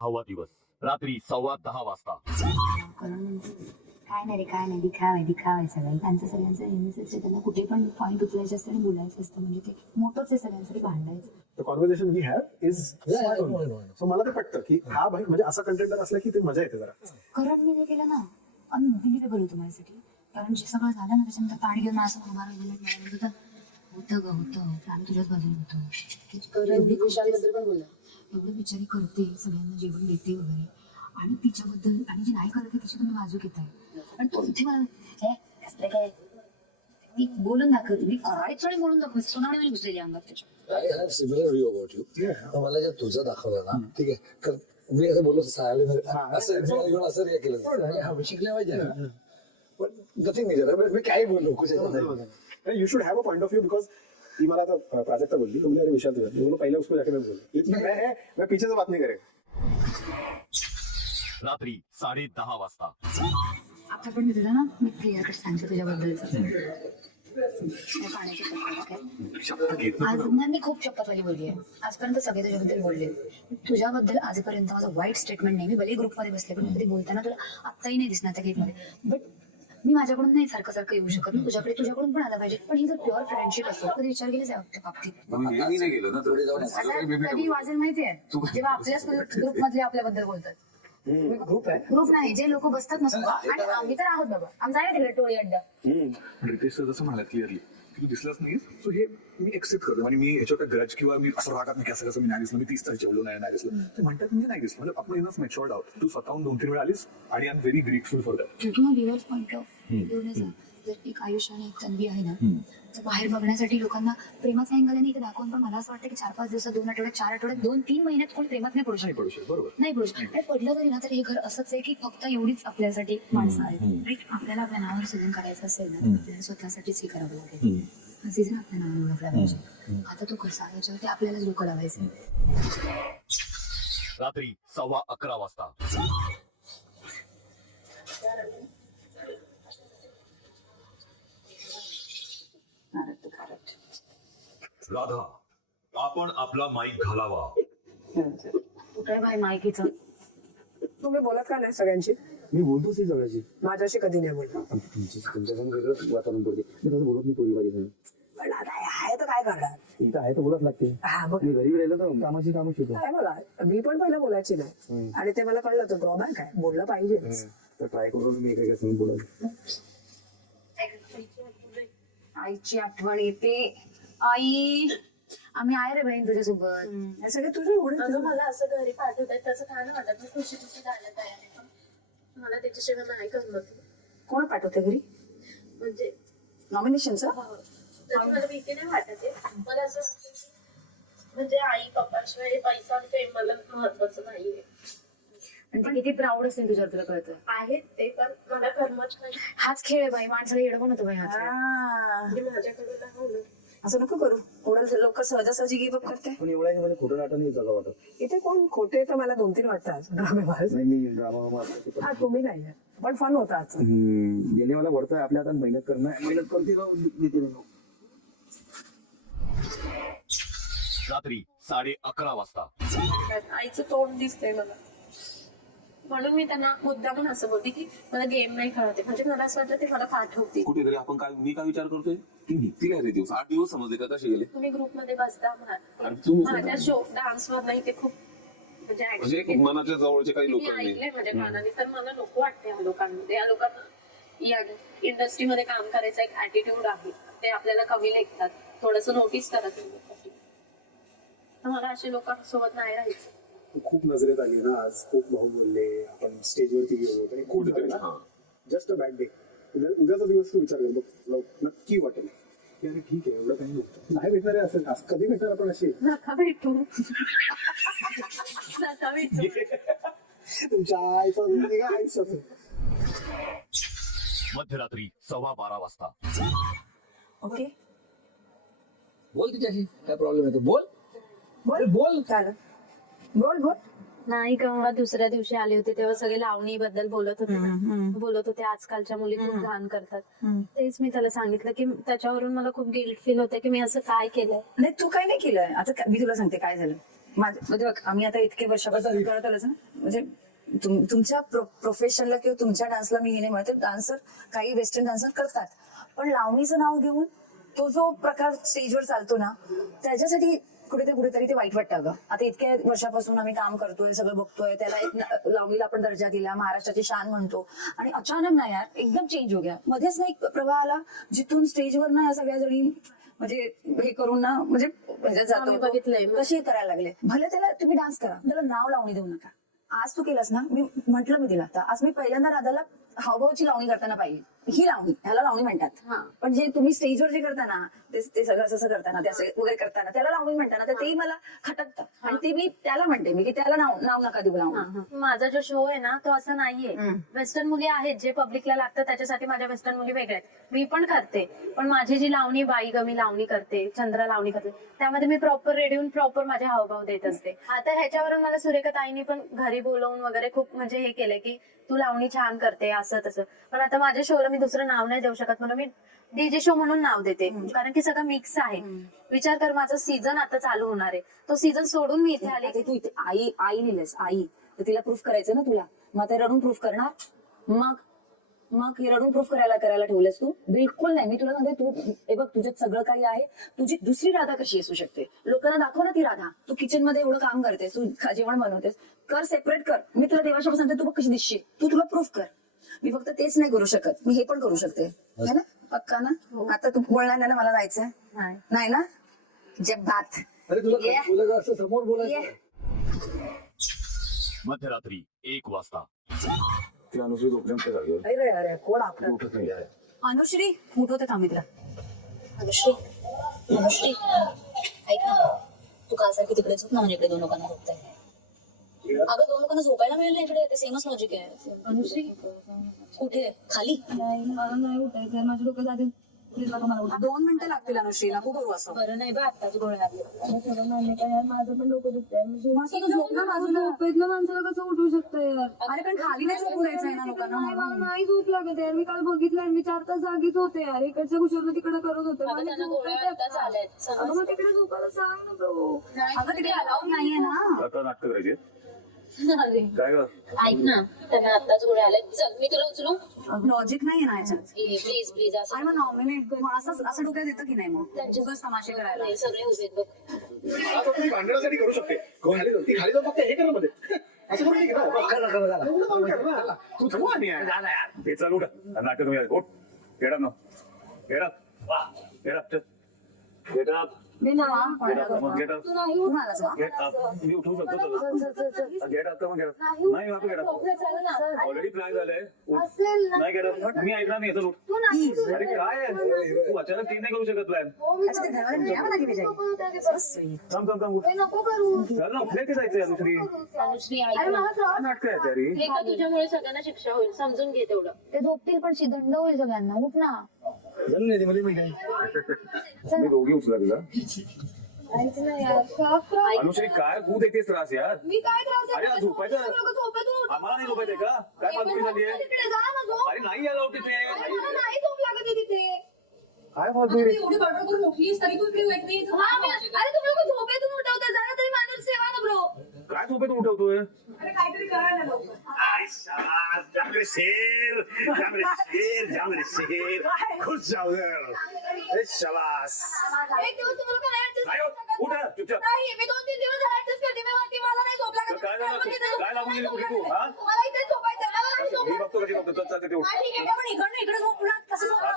हवा दिवस रात्री 10:15 वाजता. करण म्हणतो काय नाही रे काय नाही दिखावाय सगळं त्यांचं सगळ्यांचं नेहमीच आहे. त्यांना कुठे पण पॉईंट उचलायचे असतं आणि बोलायचं असतं. म्हणजे ते मोठंच आहे सगळ्यांसाठी भांडायचं. The conversation we have is so मला ते पटतं की हा भाई म्हणजे असा कंटेंट असला की ते मजा येते जरा. करणने जे केलं ना अनबिलिव्हेबल होतं माझ्यासाठी. कारण जे सगळं झालं ना त्याच्यानंतर ताडी घेऊन असं उभा राहिलं होतं आम्ही तुझ्याच बाजूने होतो. एवढं बिचारी करते सगळ्यांना जेवण देते वगैरे आणि तिच्याबद्दल आणि जे नाही करते तिची तुम्ही बाजू घेताय. आणि तो इथे मला काय ती बोलून दाखवते मी करायचं आणि बोलून दाखवते. सोनावणी म्हणजे घुसलेली अंगात त्याच्या. I have similar view about you. मला जर तुझं दाखवलं ना ठीक आहे कारण मी असं बोललो असं रिॲक्ट केलं शिकले पाहिजे पण नथिंग मेजर मी काय बोललो कुठे you should have a point of view because ती मला आता प्राजक्ता बोलली तुमने अरे विषय बोलो पहले उसको जाके मैं बोलू मैं पीछे से बात नहीं करेगा. रात्री 10:30 वाजता. आता पण मी तुला ना मी क्लिअर सांगते तुझ्याबद्दलच. आज ना मी खूप शपथवाली बोलली आहे. आजपर्यंत सगळे तुझ्याबद्दल बोलले. तुझ्याबद्दल आजपर्यंत माझं वाईट स्टेटमेंट नाही. मी भले ग्रुपमध्ये बसले पण कधी बोलताना तुला आत्ताही नाही दिसणार त्या गेटमध्ये. बट मी माझ्याकडून नाही सारखं येऊ शकत ना तुझ्याकडून पण आला पाहिजे. पण ही जर प्युअर फ्रेंडशिप असतो कधी विचार केला त्या बाबतीत कधी वाजेल माहितीये जेव्हा आपल्याच ग्रुप मधले आपल्याबद्दल बोलतात. ग्रुप नाही जे लोक बसतात नसतो आणि आम्ही तर आहोत बाबा आमचा आहे तिकडे टोळी अड्डा. रितेश सर जसं म्हणाल क्लिअरली की तू दिसलाच नाही सो हे मी एक्सेप्ट करतो आणि मी याच्यावर ग्रज किंवा मी असं रागात नाही कसं मी नाही दिसलं मी 30 तास जेवलो नाही दिसलं ते म्हणतात म्हणजे नाही दिसलं म्हणजे आपण इनफ मॅच्युअर्ड आहोत. तू स्वतःहून 2-3 वेळा आलीस आणि I am very grateful for that. किंवा व्ह्युअर्स पॉईंट ऑफ व्ह्यू जर एक आयुष्य आणि एक तन्वी आहे ना तर बाहेर बघण्यासाठी लोकांना प्रेमाचा अँगल आहे इथे दाखवून पण मला असं वाटतं की 4-5 दिवसात 2 आठवड्यात 4 आठवड्यात 2-3 महिन्यात कोणी प्रेमात नाही पडू शकत. नाही पडू शकत. आणि पडलं तरी ना तर हे घर असंच आहे की फक्त एवढीच आपल्यासाठी माणसं आहेत. आपल्याला आपल्या नावावर सीझन करायचं असेल ना आपल्याला स्वतःसाठीच हे करावं लागेल. हा सीझन आपल्या नावावर ओळखला पाहिजे. आता तो कसा याच्यावरती आपल्यालाच डोकं लावायचं. रात्री 11:15 वाजता. राधा आपण आपला माईक घालावा. कुठे बाई मायकीचं तुम्ही बोलत का नाही सगळ्यांशी? मी बोलतोच सगळ्याशी. माझ्याशी कधी नाही बोलला. तुमच्याकडून वेगळंच वातावरण पडते. मी तसं बोलत नाही पोरी नाही. पण आता आहे तर काय करणार. इथं आहे तर बोलत लागते. हा बघ मी घरी राहिलं तर कामाशी होतो. काय बोला मी पण पहिलं बोलायची नाही आणि ते मला कळलं होतं ड्रॉबॅक आहे बोललं पाहिजे. तर ट्राय करून मी एका समोर बोलायचं. आईची आठवण येते. आई आम्ही आहे रे बहीण तुझ्यासोबत. हे सगळे तुझे एवढे अगं मला असं घरी पाठवतात त्याचं काय नाही वाटत. मी खुशी जायला तयार आहे पण मला त्याच्याशिवाय नाही करमत. कोण पाठवते घरी म्हणजे नॉमिनेशनचं? त्याची मला भीती नाही वाटत आहे. मला असं वाटतं की म्हणजे आई पप्पाशिवाय पैसा आणि फेम मला महत्वाचं नाहीये. आणि ते किती प्राऊड असेल तुझ्यावर तुला कळतं. आहेत ते पण मला करमत नाही. हाच खेळ आहे बाई माणसाला येडं पण होतं बाई. हा खेळ म्हणजे माझ्याकडे राहून असं नको करू. एवढं लोक सहजासहजी गिव्ह अप करते. पण एवढ्या मला खोटं नाटक नाही जगा वाटत. इथे कोण खोटे तर मला 2-3 वाटतात ड्रामेबाज. नाही मी ड्रामा हा तुम्ही नाही पण फन होता आजचा. येणे मला वरतं आपल्या हातात मेहनत करणं मेहनत करते देते. रात्री 11:30 वाजता. आईचं तोंड दिसतंय मला म्हणून मी त्यांना मुद्दा पण असं बोलते की मला गेम नाही खेळते. म्हणजे मला असं वाटलं ते मला पाठवते. कुठेतरी आपण काय मी काय विचार करतोय की भीती काय रे दिवस 8 दिवस समजले का कसे गेले. तुम्ही ग्रुपमध्ये बसता आणि तुम्ही माझ्या शो डान्स वर नाही ते खूप म्हणजे म्हणजे मनाच्या जवळचे काही लोक मी ऐकलंय माझ्या कानाने तर मला नको वाटते या लोकांमध्ये. या लोकांना या इंडस्ट्रीमध्ये काम करायचा एक ऍटिट्यूड आहे. ते आपल्याला कमी लेखतात. थोडस नोटीस करत नाही. तर मला असे लोकांसोबत नाही राहायचं. खूप नजरेत आली ना आज. खूप भाऊ बोलले आपण स्टेजवरती गेलो होतो खूप जस्ट अ बॅड डे. उद्याचा दिवस तू विचार कर नक्की वाटेल की अरे ठीक आहे एवढं काही नव्हतं. नाही भेटणार आहे असं कधी भेटणार आपण अशी नका भेटू नका भेटू. तुमच्या आईचं मध्यरात्री 12:15 वाजता. ओके बोल तिच्याशी काय प्रॉब्लेम आहे तो बोल बोल चालेल बोल नाही का दुसऱ्या दिवशी आले होते तेव्हा सगळे लावणी बद्दल बोलत होते आजकालच्या मुली खूप घाण करतात. तेच मी त्याला सांगितलं की त्याच्यावरून मला खूप गिल्ट फील होतं की मी असं काय केलंय. नाही तू काय नाही केलंय. आता मी तुला सांगते काय झालं. म्हणजे बघ, आम्ही आता इतके वर्षापासून करत आलोच ना, म्हणजे तुमच्या प्रोफेशनला किंवा तुमच्या डान्सला मी हे नाही म्हणते, डान्सर काही वेस्टर्न डान्सर करतात, पण लावणीचं नाव घेऊन तो जो प्रकार स्टेजवर चालतो ना, त्याच्यासाठी कुठेतरी ते वाईट वाटतं ग. आता इतक्या वर्षापासून आम्ही काम करतोय, सगळं बघतोय, त्याला एक लावणीला आपण दर्जा दिला, महाराष्ट्राची शान म्हणतो, आणि अचानक ना यार एकदम चेंज हो गया. मध्येच ना एक प्रवाह आला जिथून स्टेजवर ना या सगळ्या जणी म्हणजे हे करून ना म्हणजे ह्याच्यात आम्ही जातो, बघितलंय. कशी करायला लागले. भले त्याला तुम्ही डान्स करा, त्याला नाव लावणी देऊ नका. आज तू केलंस ना, मी म्हंटल मी तिला आता, आज मी पहिल्यांदा राधाला हावभावाची लावणी करताना पाहिली. ही लावणी, ह्याला लावणी म्हणतात. पण जे तुम्ही स्टेजवर जे करता ना, ते सगळं असं करताना, ते असं वगैरे करताना त्याला लावणी म्हणताना, तर तेही मला खटकतं. आणि ते मी त्याला म्हणते मी की त्याला नाव नका देऊ लावणी. माझा जो शो आहे ना तो असं नाहीये. वेस्टर्न मुली आहेत जे पब्लिकला लागतात, त्याच्यासाठी माझ्या वेस्टर्न मुली वेगळ्या आहेत. मी पण करते, पण माझी जी लावणी बाई ग, मी लावणी करते, चंद्रा लावणी करते, त्यामध्ये मी प्रॉपर रेडी होऊन प्रॉपर माझे हावभाव देत असते. आता ह्याच्यावरून मला सुरेखा ताईंनी पण घरी बोलवून वगैरे खूप म्हणजे हे केलंय की तू लावणी छान करते असं तसं. पण आता माझ्या शोला मी दुसरं नाव नाही देऊ शकत, म्हणून मी डीजे शो म्हणून नाव देते, कारण की सगळं मिक्स आहे. विचार कर, माझा सीझन आता चालू होणार आहे, तो सीझन सोडून मी इथे आले. तू इथे आई लिहिलंस, आई, तर तिला प्रूफ करायचं ना तुला, मग ते रडून प्रूफ करणार. मग हे रडून प्रूफ करायला ठेवलंस तू? बिलकुल नाही. मी तुला सांगते, तू हे बघ, तुझ्यात सगळं काही आहे. तुझी दुसरी राधा कशी असू शकते, लोकांना दाखव ना ती राधा. तू किचन मध्ये एवढं काम करतेस, तू जेवण बनवतेस, कर, सेपरेट कर. मी तुला देवाच्या सांगते, तू बघ कशी दिसशील, तू तुला प्रूफ कर. मी फक्त तेच नाही करू शकत, मी हे पण करू शकते. है ना, पक्का ना? आता तू बोलणार नाही ना मला जायचंय? नाही ना? जब बात अरे तुला असं समोर बोलायचं. मध्यरात्री 1 वाजता. ती अनुश्री झोपल्यानंतर जागी होती. अरे कोण आपलं उठत नाही आहे. अनुश्री उठवते, थांबी तिला. अनुश्री ऐक ना, तू कालसारखी तिकडे झोप ना, म्हणजे इकडे 2 लोकांना झोपताय. अगं 2 लोकांना झोपायला मिळेल ना इकडे, ते सेमच लॉजिक आहे. अनुश्री कुठे? खाली? मला नाही उठायचं, माझ्या डोक्यात आधी 2 मिनिटं लागतील अनुश्री, नको करू असं. बरं नाही बा, आत्ताच गोळ्या माझं पण डोकं दुखतंय. झोप ना बाजूला. माणसाला कसं उठू शकतं यार? अरे पण खाली नाही झोपू द्यायचंय ना लोकांना. मला नाही झोप लागत यार, मी काल बघितलंय, मी 4 तास जागीच होते यार, इकडच्या कुशरनं तिकडे करत होते. मग तिकडे झोपायला सांग ना ब्रो. अगं तिकडे अलाउड नाहीये ना. आता नाटक करायचे काय ग? ऐक ना, त्यांना आत्ताच गोळ्या आल्या. चल मी तुला उचलू. लॉजिक नाहीये ना याच्यात. प्लीज असं आणि मग नॉमिनेट असं डोक्यात येतं की नाही, मग उगाच तमाशे करायला. नाही, सगळे उभे आहेत बघ. आता तुम्ही भांडणासाठी करू शकते. ती खाली जाऊन फक्त हे करा मध्ये, असं करू नये. तू झोप आणि यार. हे चल उठ, नाटक कमी उठ. गेट अप ना, गेट अप, गेट अप. मी नाही गेट अप, तू नाही गेट अप. मी उठवू शकतो तुला. गेट अप का? मग गेट अप नाही, आता गेट अप. ऑलरेडी प्लॅन झालंय. नाही गेट अप, मी ऐकणार नाही. चल उठ. अरे काय आहे? तू अचानक चेंज नाही करू शकत प्लॅन. थांब उठ. नको करू. चल ना, उठले ते जायचंय अनुश्री. अनुश्री ऐक ना. नाटक आहे तरी. हे का तुझ्यामुळे सगळ्यांना शिक्षा होईल, समजून घे तेवढं. ते झोपतील पण दंड होईल सगळ्यांना. उठ ना. मी दोघी उचला तुला. ऐक ना यार. अनुश्री काय खूप देतेस त्रास यार. मी काय त्रास अरे आज झोपायचं आम्हाला नाही झोपायचंय का? काय पालखी झाली आहे? अरे नाही यायला तिथे. नाही झोप लागत तिथे. काय फालतू रे? एवढी बडबड करून उठलीस तरी तू इकडे येत नाही. अरे तुम्ही लोक झोपेतून उठवता, जरा तरी माणूस सेवा ना ब्रो. काय झोपेत उठवतोय? अरे काहीतरी करा ना लवकर. खुश जाऊ शाबास. एक दिवस तुम्ही लोक नाही adjust नाही करू हो, शकत. उठ ना, चुपचाप. नाही, मी 2-3 दिवस ऍडजस्ट करते. मी वरती, मला नाही झोप लागत. काय झालं? काय लागून गेली कुठे तू? हा? मला इथे झोपायचं, मला नाही झोप मी लागत. बघतो कशी बघतो. चल चालते ते उठ. हा, ठीक आहे, पण इकडे झोपणार कसं झोपणार?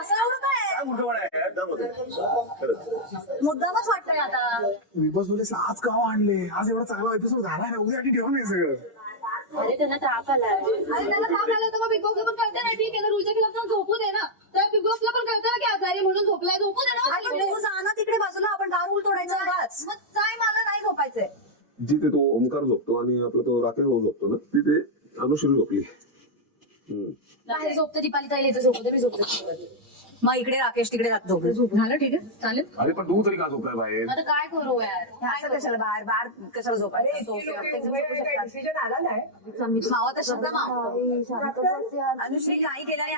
असं एवढं काय आहे? काय उठवण आहे यार? दम होते. खरंच. मुद्दामच वाटतंय आता. बिग बॉस मध्ये आज का आणले? आज एवढा चांगला एपिसोड झाला ना, उद्या ठेवून सगळं. अरे त्यांना ताप आलाय. अरे त्याला ताप आला तर मग बिग बॉसला पण कळतं ना, ठीक आहे, रूलच्या खिलाफ जाऊन झोपू दे ना. तर बिग बॉसला पण कळतं ना की आजारी म्हणून झोपलाय, झोपू दे ना. तू जा ना तिकडे बाजूला, आपण दार उल तोडायचा वाच. मग काय, मला नाही झोपायचंय. जिथे तो ओमकार झोपतो आणि आपला तो राकेश भाऊ झोपतो ना, तिथे अनुश्री झोपली. बाहेर झोपते दीपाली ताईला, इथे झोपते मी, झोपते. मग इकडे राकेश, तिकडे झोपते. झालं, ठीक आहे, चालेल. अरे पण तू तरी का झोपलाय बाहेर? आता काय करू यार? असं कशाला बाहेर कशाला झोपायचं? डिसिजन आला नाही. मावा तर शब्द माव. अनुश्री काही केलं नाही.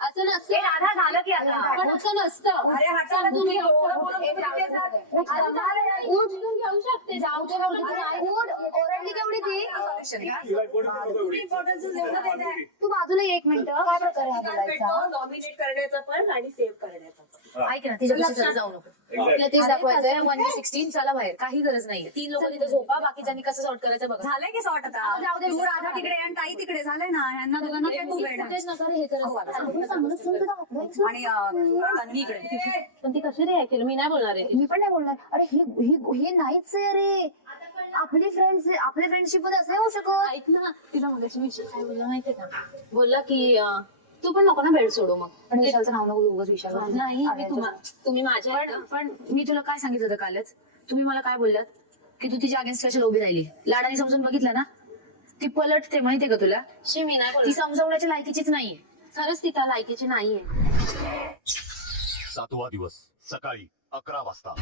असं नसतं. ए, राधा, झालं की आता? पण असं नसतं. अरे हाताला तुम्ही तुम्ही घेऊ बोलून शकता. बोलून तुम्ही तिथे जा. आता झालं. उठ, तू घेऊ शकते. जाऊ दे बाबा, तू नाही. उठ, ओरडली केवढी ती. तुम्ही importance एवढं देताय. तू बाजूला ये एक मिनिट. काय प्रकार हा बोलायचा? नॉमिनेट करण्याचा पण आणि सेव्ह करण्याचा पण. ऐक ना तिच्यापेक्षा जरा जाऊ नको. आपल्याला तेच दाखवायचंय 116 चला बाहेर, काही गरज नाही. 3 लोक तिथे झोपा, बाकीच्यांनी कसं सॉर्ट करायचं बघा. झालंय की सॉर्ट आता जाऊ दे. तू राधा तिकडे आणि ताई तिकडे झालंय ना ह्यांना दोघांना काय तू वेळ तेच नका रे हे करत बघा. आणि तन्वी इकडे पण ती कशी रिॲक्ट केली? मी नाही बोलणार आहे. मी पण नाही बोलणार. अरे हे नाहीच आहे रे. आपली फ्रेंडशिप मध्ये असं नाही होऊ शकत. ऐक ना, तिला मगाशी विषय काय बोलला माहितीये का? बोलला की तू पण नको ना बेड सोडू मग. पण विशालचं नाव नको उगाच विशाल. नाही मी तुम्ही माझ्या पण मी तुला काय सांगितलं होतं कालच? तुम्ही मला काय बोललात की तू तिच्या अगेन्स्ट कशाला उभी राहिली? लाडाने समजून बघितलं ना, ती पलटते माहितीये का तुला? मी नाही ती बोलणार. समजवण्याच्या लायकीचीच नाहीये. खरंच ती त्या लायकीची नाहीये. 7वा दिवस सकाळी 11 वाजता.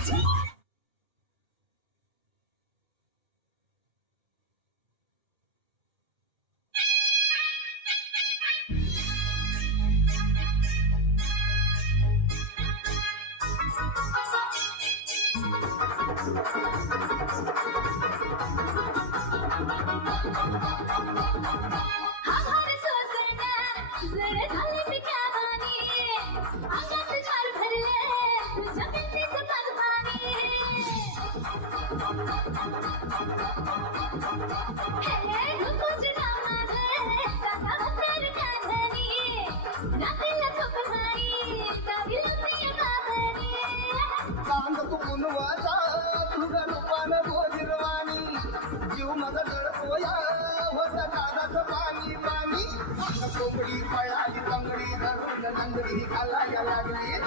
जीव माझा गळतोया होता दादाचं पाणी पाणी कोंबडी पळाली तंगडी धरून नंगडी घालायला लागली.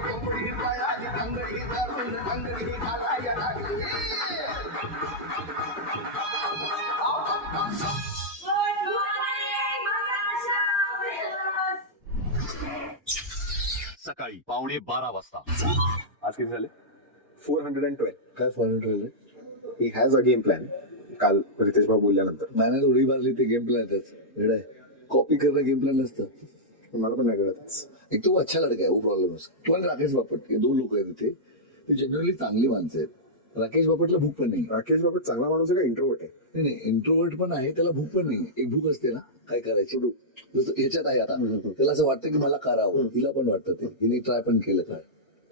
कोंबडी पळाली तंगडी धरून नंगडी घालायला लागली. सकाळी 11:15 वाजता. आज किती झाले? 412. काय फॉलो ठेवलं? He has a game plan. काल रितेश भाऊ बोलल्यानंतर मॅनेज उडी मारली ते गेम प्लॅन त्याच वेळ आहे. कॉपी करणं गेम प्लॅन नसतं. मला पण नाही कळतच. एक तो अच्छा लड़का है, वो प्रॉब्लेम है. तो आणि राकेश बापट हे 2 लोक आहेत तिथे. ते जनरली चांगली माणसं आहेत. राकेश बापटला भूक पण नाही. राकेश बाबत चांगला माणूस आहे का इंट्रोवर्ट आहे? नाही इंट्रोवर्ट पण आहे, त्याला भूक पण नाही. एक भूक असते ना, काय करायची जसं याच्यात आहे आता. त्याला असं वाटतं की मला करावं. हिला पण वाटतं ते. हिने ट्राय पण केलं काय.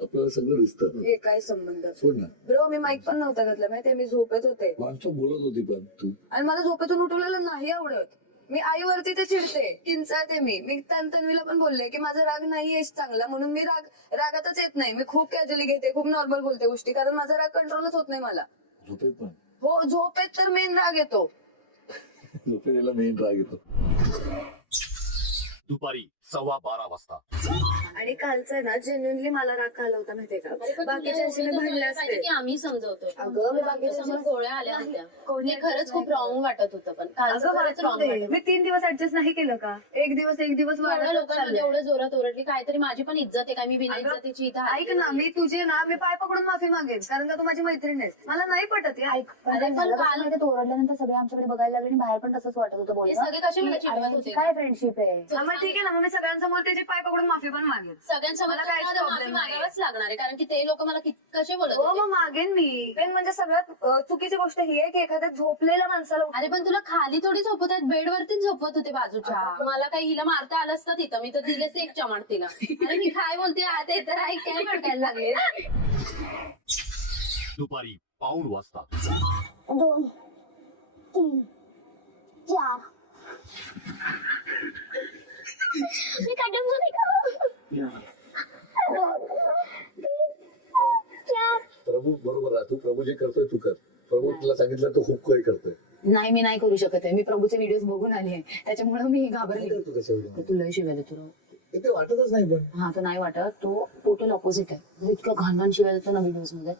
आपल्याला सगळं दिसतं. हे काय संबंध सोड ना. ब्रो मी माईक पण नव्हता घातला माहितीये मी झोपेत होते माणसं बोलत होती पण तू आणि मला झोपेतून उठवलेलं नाही आवडत. मी आईवरती ते चिडते किंचाळते. मी तन्वीला पण बोलले की माझा राग नाहीये चांगला म्हणून मी रागातच येत नाही. मी खूप कॅज्युअली घेते, खूप नॉर्मल बोलते गोष्टी कारण माझा राग कंट्रोलच होत नाही मला. झोपेत पण हो झोपेत तर मेन राग येतो. झोपेला मेन राग येतो. दुपारी 12:15 वाजता. आणि कालचं ना जेन्युअनली मला राग आला होता माहितीये का? बाकीच्या भांडले असते की आम्ही समजवतोय. अगं मी समोर बाकीच्या गोळ्या आल्या होत्या. ते खरंच खूप रॉंग वाटत होतं. पण कालचं खरंच रॉंग वाटत. मी 3 दिवस ऍडजस्ट नाही केलं का? एक दिवस एवढ्या वाढत लोकांना चाललंय. एवढं जोरात ओरडली. काहीतरी माझी पण इज्जत आहे काय? मी बिना इज्जतीची इथं आली. ऐक ना मी तुझे ना मी पाय पकडून माफी मागेन कारण का तू माझी मैत्रीण आहेस. मला नाही पटत हे. ऐक अरे पण काल तो ओरडल्यानंतर सगळे आमच्याकडे बघायला लागले आणि बाहेर पण तसंच वाटत होतं हे बोलणं. सगळे कसे मला चिडवत होते. काय फ्रेंडशिप आहे? मग ठीक आहे ना मग मी सगळ्यांसमोर त्याचे पाय पकडून माफी पण मागेन. सगळ्यांसमोर मला काहीच तुम्हाला माफी problem नाही. मागावंच लागणार आहे कारण की ते लोक मला कसे बोलत हो होते. मग मागेन मी. मेन म्हणजे सगळ्यात चुकीची गोष्ट ही आहे की एखाद्या झोपलेल्या माणसाला अरे पण तुला खाली थोडी झोपत आहेत, बेडवरतीच झोपत होते बाजूच्या. मला काही हिला मारता आलं असतं तिथं. मी तर दिलेच एक चमाट तिला. अरे मी काय बोलते ते तर ऐक काय भडकायला लागले. दुपारी 1:15 वाजता. 2 3 4 मी काढून नाही का? प्रभू बरोबर राहा. तू प्रभू जे करतोय तू कर. प्रभू तुला सांगितलं तो खूप काही करतोय. नाही मी नाही करू शकत आहे. मी प्रभूचे व्हिडिओ बघून आली आहे त्याच्यामुळे मी घाबरली. तू कशा व्हिडिओ तू लय शिवाय देतो. ते वाटतच नाही पण हा तर नाही वाटत. तो टोटल ऑपोजिट आहे. तो इतकं घाण शिवाय देतो ना व्हिडिओज मध्ये.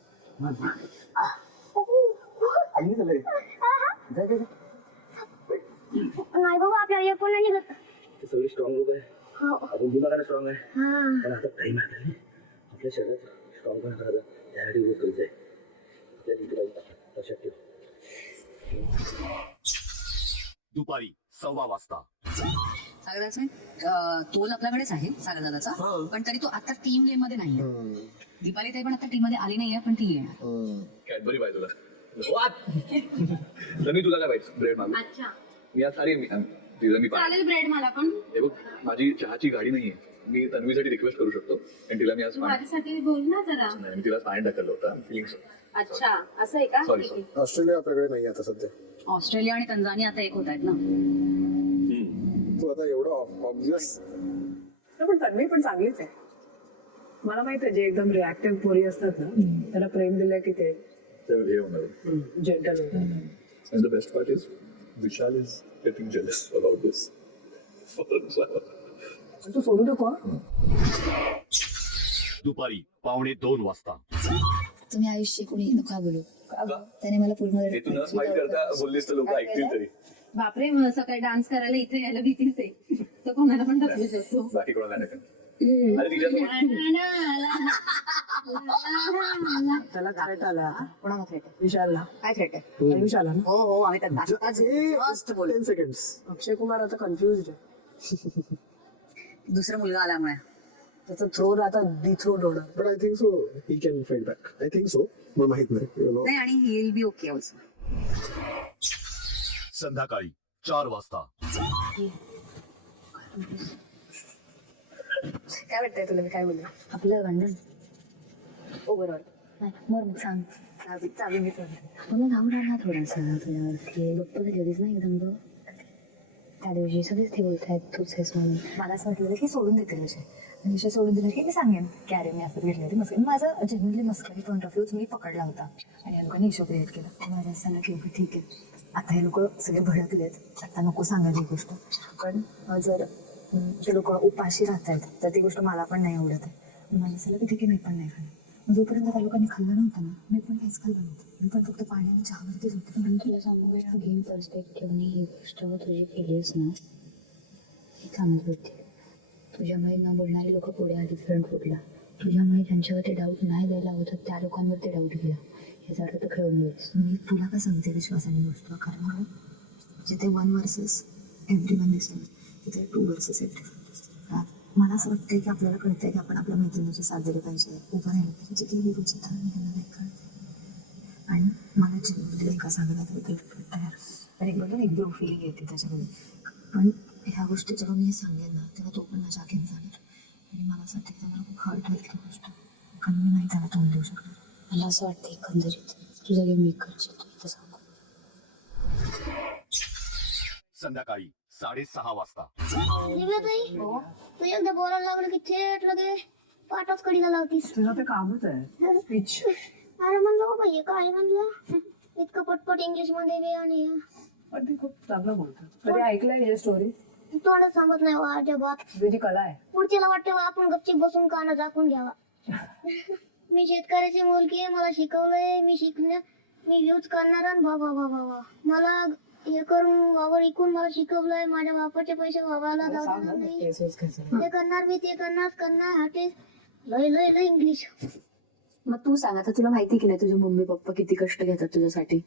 नाही बाबा आपल्याला कोण नाही निघत. सगळे स्ट्रॉंग लोक आहे. आपण दिमागाने स्ट्रॉंग आहे पण आता टाइम आहे आपल्या शरीरात स्ट्रॉंग पण करायचं त्यासाठी यूज करायचं आहे. आपल्या लक्षात ठेव. दुपारी 1:15 वाजता. सागरदाचा तोल आपल्याकडेच आहे सागरदाचा, पण तरी तो आता टीम गेम मध्ये नाहीये. दीपाली ताई पण आता टीम मध्ये आली नाहीये, पण ती येणार. कॅडबरी पाहिजे तुला तर मी तुला काय पाहिजे ब्रेड मागू. अच्छा मी आज सारी तिला मी चालेल ब्रेड मला पण. हे बघ माझी चहाची गाडी नाहीये, मी तन्वीसाठी रिक्वेस्ट करू शकतो आणि तिला मी आज माझ्यासाठी बोल ना जरा. नाही, मी तिला पाणी टाकलं होतं फिलिंग. अच्छा असं आहे का? सॉरी ठीक आहे. ऑस्ट्रेलिया आपल्याकडे नाही आता सध्या. ऑस्ट्रेलिया आणि तंझानिया आता एक होत आहेत ना. तो आता एवढं ऑब्विस. पण तन्वी पण चांगलीच आहे. मला माहित आहे जे एकदम रिॲक्टिव्ह पोरी असतात ना त्याला प्रेम दिलं की ते हे होणार. जेंटल होतात. And the best part is Vishal is getting jealous about this. तू सोडू नको हं? दुपारी 1:45 वाजता. तुम्ही आयुष्य कोणी नका बोलू, त्याने मला पूर्ण तू न स्माइल करता बोललीस तर लोक ऐकतील तरी. बापरे मला सकाळी डान्स करायला इथे यायला भीतीच आहे. तर कोणाला पण ढकलू शकतो. बाकी कोणाला नाही टाकत. अरे तिच्यासोबत त्याला थ्रेट आला कोणाला थ्रेट आहे? विशालला. काय थ्रेट आहे? विशालला ना हो हो, आम्ही तर मस्त बोलू. 10 seconds. अक्षय कुमार आता कन्फ्युज आहे. दुसरा मुलगा आल्यामुळे त्याचा थ्रोन आता डिथ्रोन होणार. But I think so. He can fight back. I think so. मला माहित नाही. You know. नाही, आणि he will be okay also. संध्याकाळी 4 वाजता. काय वाटतंय तुला मी काय बोलले? आपलं भांडण हो बरोबर नाही मग सांग. चावी मी मला धावून राहिला थोडासा तुझ्यावरती. गप्प झाली होतीस ना एकदम तो त्या दिवशी. सगळेच ते बोलतायत तूच हेच म्हणून. मला असं वाटलं की सोडून देते विषय, आणि विषय सोडून दिला की मी सांगेन की अरे मी असं घेतली होती मस्करी. माझा जेन्युअनली मस्करी पॉईंट ऑफ व्ह्यूच मी पकडला होता आणि या लोकांनी इशू क्रिएट केला. माझं असं ना की ओके ठीक आहे, आता हे लोक सगळे भडकलेत, आता नको सांगायची ही गोष्ट. पण जर ते लोक उपाशी राहतायत तर ती गोष्ट मला पण नाही आवडत आहे. मला असं की ठीक आहे मी पण नाही खाल्लं. जोपर्यंत त्या लोकांनी खाल्लं नव्हतं ना मी पण काहीच खाल्लं नव्हतं. मी पण फक्त पाणी आणि चहावरतीच होते. पण तुला सांगू या गेम पर्स्पेक्टिव्हने ही गोष्ट तुझी केलीस ना ही चांगली होती. तुझ्यामुळे न बोलणारी लोक पुढे आली फ्रंट फुटला. तुझ्यामुळे ज्यांच्यावरती डाऊट नाही द्यायला होतं त्या लोकांवरती डाऊट गेला. याचा अर्थ खेळून गेलीस. मी तुला का सांगते विश्वासाने गोष्ट, कारण जिथे 1 versus एव्हरीवन दिसतं तिथे 2 versus एव्हरीवन. मला असं वाटतंय की आपल्याला कळतंय की आपण आपल्या मैत्रिणीची साथ दिली पाहिजे, उभं राहिलं पाहिजे. जिथे ही गोष्ट त्यांना नाही कळते आणि मला जेवढे एका सांगायला तयार तर एक बघा एक ब्रो फिलिंग येते त्याच्यामध्ये. पण ह्या गोष्टी जेव्हा मी सांगेन ना तेव्हा तो पण माझ्या आखेन जाणार आणि मला असं वाटतं की मला खूप हर्ट होईल ती गोष्ट, कारण मी नाही त्याला तोंड देऊ शकणार. मला असं वाटतं एकंदरीत तुझा गेम मी करशील सांगू. संध्याकाळी 6:30 वाजता. तू एकदा बोलायला लागलं की थेट लगे पाठच कडीला लावतीस. तुझं ते कामच आहे स्पीच. अरे म्हणलं बाबा हे काय म्हणलं इतकं पटपट इंग्लिश मध्ये बी आणि पण ती खूप चांगलं बोलतो. कधी ऐकलंय ही स्टोरी? तू तोंडच सांगत नाही वा अजिबात. तुझी कला आहे. पुढच्याला वाटतं बा आपण गपचीप बसून कानं झाकून घ्यावा. मी शेतकऱ्याची मुलगी आहे, मला शिकवलंय, मी यूज करणार आणि बाबा बाबा मला हे करून वावर इकून मला शिकवलंय. माझ्या बापाचे पैसे बाबाला जाऊ देणार नाही. ते करणार मी ते करणार हाटे लय लय लय इंग्लिश. मग तू सांग आता तुला माहिती की नाही तुझे मम्मी पप्पा किती कष्ट घेतात तुझ्यासाठी.